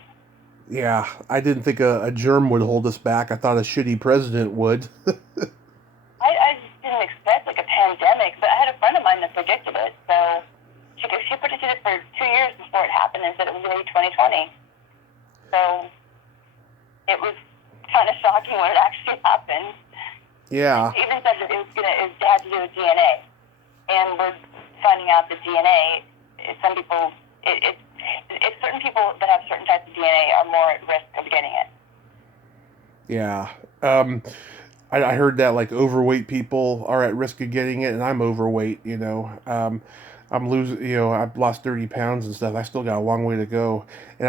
Yeah. I didn't think a germ would hold us back. I thought a shitty president would. I just didn't expect like a pandemic, but I had a friend of mine that predicted it. So she predicted it for 2 years before it happened and said it was going to be 2020. So it was kind of shocking when it actually happened. Yeah. She even said that it had to do with DNA, and we're finding out that DNA. Some people, it's certain people that have certain types of DNA are more at risk of getting it. Yeah. I heard that like overweight people are at risk of getting it, and I'm overweight. I'm losing. I've lost 30 pounds and stuff. I still got a long way to go, and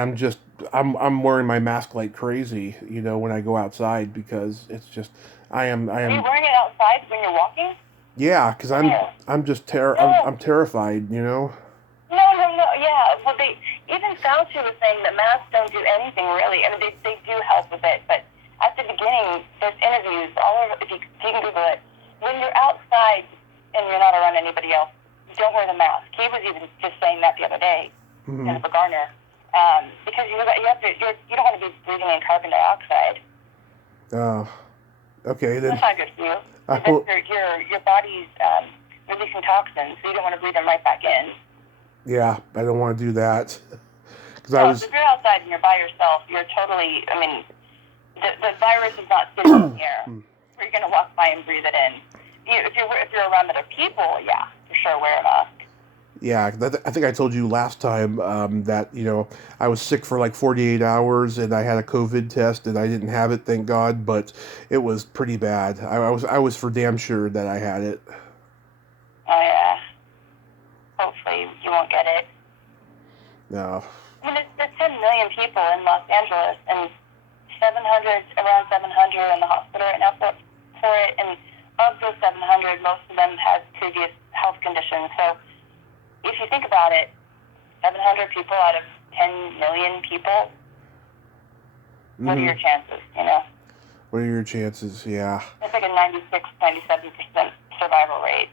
I'm wearing my mask like crazy. When I go outside because it's just I am. Are you wearing it outside when you're walking? Yeah, because I'm just I'm terrified. No. Yeah. Well, even Fauci was saying that masks don't do anything really. I mean, they do help with it, but at the beginning, there's interviews all over. If you can Google it, when you're outside and you're not around anybody else, don't wear the mask. He was even just saying that the other day, Jennifer Garner, because you don't want to be breathing in carbon dioxide. Oh, okay then. That's not good for you. Your body's releasing toxins, so you don't want to breathe them right back in. Yeah, I don't want to do that. Because So if you're outside and you're by yourself, you're totally. I mean, the virus is not sitting in the air. You're going to walk by and breathe it in. If you're around other people, yeah, for sure, wear a mask. Yeah, I think I told you last time that I was sick for like 48 hours and I had a COVID test and I didn't have it, thank God, but it was pretty bad. I was for damn sure that I had it. Oh yeah. Hopefully you won't get it. No. I mean, there's 10 million people in Los Angeles and around 700 in the hospital right now for it, and of those 700, gathered, most of them had previous health conditions. So if you think about it, 700 people out of 10 million people, what are your chances, you know? What are your chances? Yeah. It's like a 96, 97% survival rate.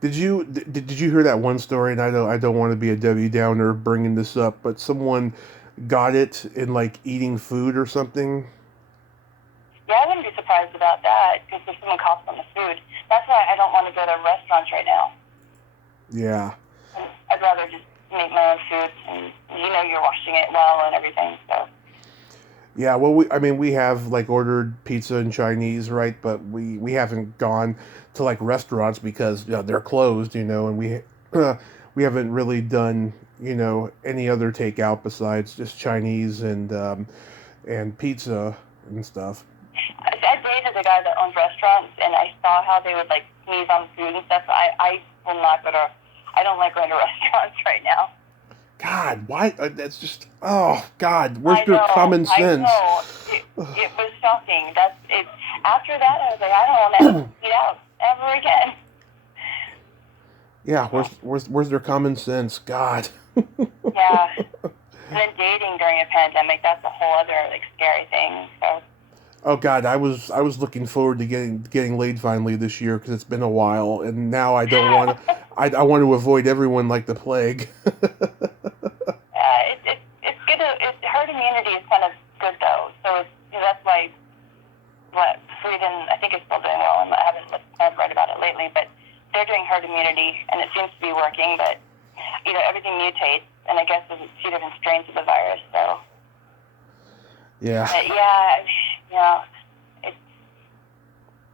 Did you hear that one story? And I don't want to be a Debbie Downer bringing this up, but someone got it in like eating food or something. Yeah, I wouldn't be surprised about that because if someone coughs on the food, that's why I don't want to go to restaurants right now. Yeah. I'd rather just make my own food, and you know you're washing it well and everything. So. Yeah, well, we have like ordered pizza and Chinese, right? But we haven't gone to like restaurants because they're closed, and we haven't really done any other takeout besides just Chinese and pizza and stuff. I dated a guy that owns restaurants, and I saw how they would like sneeze on food and stuff. I will not go to. I don't like going to restaurants right now. God, why? That's just, oh, God, where's your common sense? I know. It was shocking. That's it. After that, I was like, I don't want to eat out ever again. Yeah, where's their common sense? God. Yeah. And then dating during a pandemic, that's a whole other, like, scary thing, so. Oh, God, I was looking forward to getting laid finally this year because it's been a while, and now I don't want to, I want to avoid everyone like the plague. It's good herd immunity is kind of good though, so that's why Sweden, I think, is still doing well, and I haven't read about it lately, but they're doing herd immunity, and it seems to be working, but everything mutates, and I guess there's a few different strains of the virus, so. Yeah. But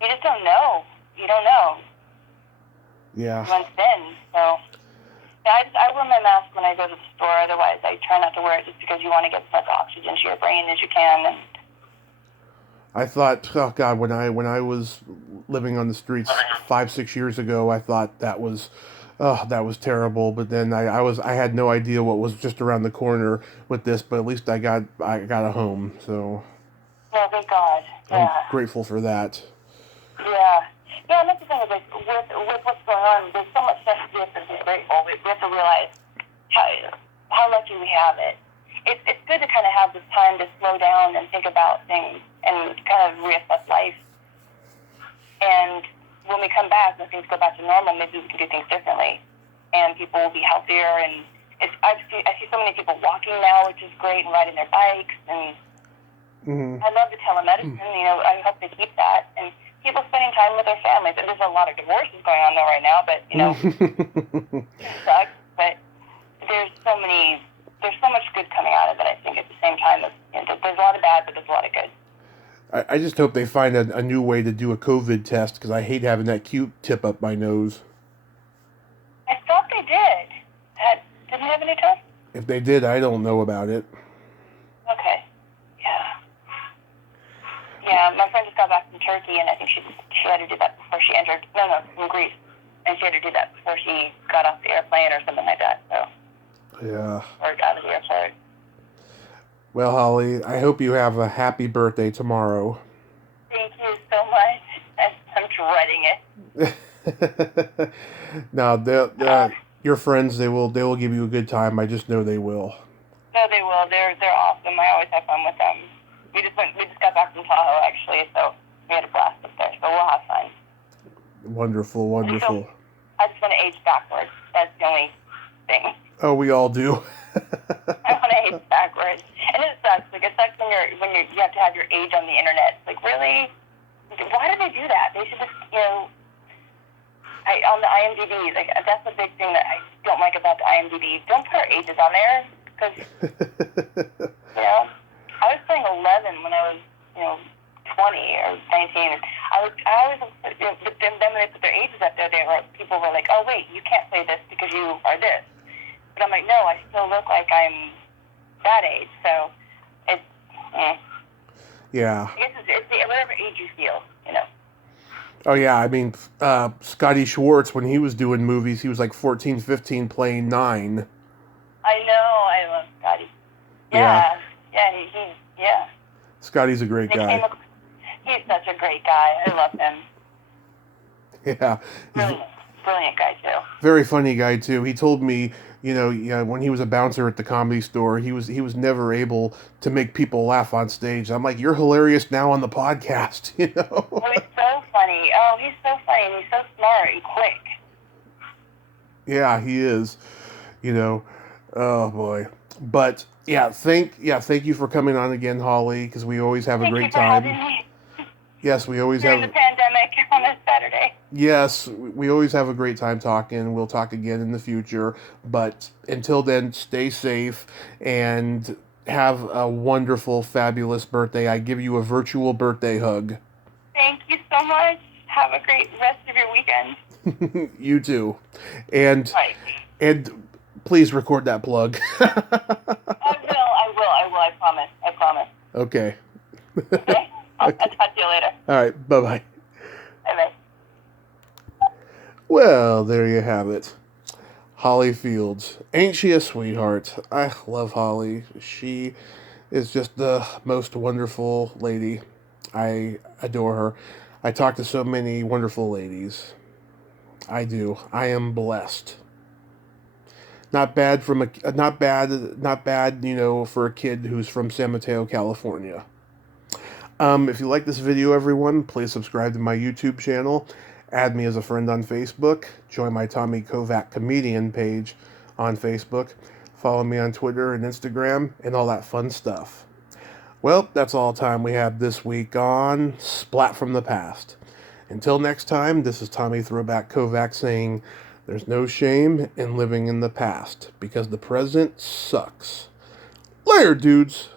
you just don't know. You don't know. Yeah. When it's been, so. Yeah, I wear my mask when I go to the store. Otherwise, I try not to wear it just because you want to get as much oxygen to your brain as you can. And I thought, oh God, when I was living on the streets 5-6 years ago, I thought that was terrible. But then I had no idea what was just around the corner with this. But at least I got a home, so. Yeah, thank God. Yeah. I'm grateful for that. Yeah. Yeah, and that's the thing is, like, with what's going on, there's so much stuff we have to be grateful. We have to realize how lucky we have it. It's good to kind of have this time to slow down and think about things and kind of reassess life. And when we come back, when things go back to normal, maybe we can do things differently, and people will be healthier. And I see so many people walking now, which is great, and riding their bikes. And I love the telemedicine. I hope they keep that. And people spending time with their families. And there's a lot of divorces going on though right now, but it sucks. But there's so much good coming out of it. I think at the same time, there's a lot of bad, but there's a lot of good. I just hope they find a new way to do a COVID test because I hate having that Q-tip up my nose. I thought they did. Did they have a new test? If they did, I don't know about it. Okay. Yeah. Yeah, my friend just got back from Turkey, and I think she had to do that before she entered. No, from Greece, and she had to do that before she got off the airplane or something like that. So. Yeah. Or out of the airport. Well, Holly, I hope you have a happy birthday tomorrow. Thank you so much. I'm dreading it. No, your friends, they will give you a good time. I just know they will. No, they will. They're awesome. I always have fun with them. We just got back from Tahoe, actually, so we had a blast up there, so we'll have fun. Wonderful. So, I just want to age backwards. That's the only thing. Oh, we all do. I want to age backwards. And it sucks. Like, it sucks when you have to have your age on the internet. Like, really? Why do they do that? They should just, on the IMDb, like, that's a big thing that I don't like about the IMDb. Don't put our ages on there, because, I was playing 11 when I was, 20 or 19. I always, but then when they put their ages up there, people were like, oh, wait, you can't play this because you are this. But I'm like, no, I still look like I'm that age, so it's, Yeah. I guess it's whatever age you feel, Oh, yeah, I mean, Scotty Schwartz, when he was doing movies, he was like 14, 15, playing 9. I know, I love Scotty. Yeah. Yeah. Scotty's a great guy. He's such a great guy. I love him. Yeah. Brilliant guy, too. Very funny guy, too. He told me, when he was a bouncer at the Comedy Store, he was never able to make people laugh on stage. I'm like, you're hilarious now on the podcast, Oh, he's so funny. Oh, he's so funny, and he's so smart and quick. Yeah, he is. Oh boy. But thank you for coming on again, Holly, because we always have a great time. Thank you for having me. Yes, we always During have. the pandemic on a Saturday. Yes, we always have a great time talking. We'll talk again in the future. But until then, stay safe and have a wonderful, fabulous birthday. I give you a virtual birthday hug. Thank you so much. Have a great rest of your weekend. You too. And please record that plug. I will. I promise. Okay. Okay? I'll talk to you later. All right. Bye-bye. Bye-bye. Well, there you have it. Holly Fields. Ain't she a sweetheart? I love Holly. She is just the most wonderful lady. I adore her. I talk to so many wonderful ladies. I do. I am blessed. Not bad for a kid who's from San Mateo, California. If you like this video, everyone, please subscribe to my YouTube channel. Add me as a friend on Facebook. Join my Tommy Kovac comedian page on Facebook. Follow me on Twitter and Instagram and all that fun stuff. Well, that's all time we have this week on Splat from the Past. Until next time, this is Tommy Throwback Kovac saying, there's no shame in living in the past because the present sucks. Later, dudes.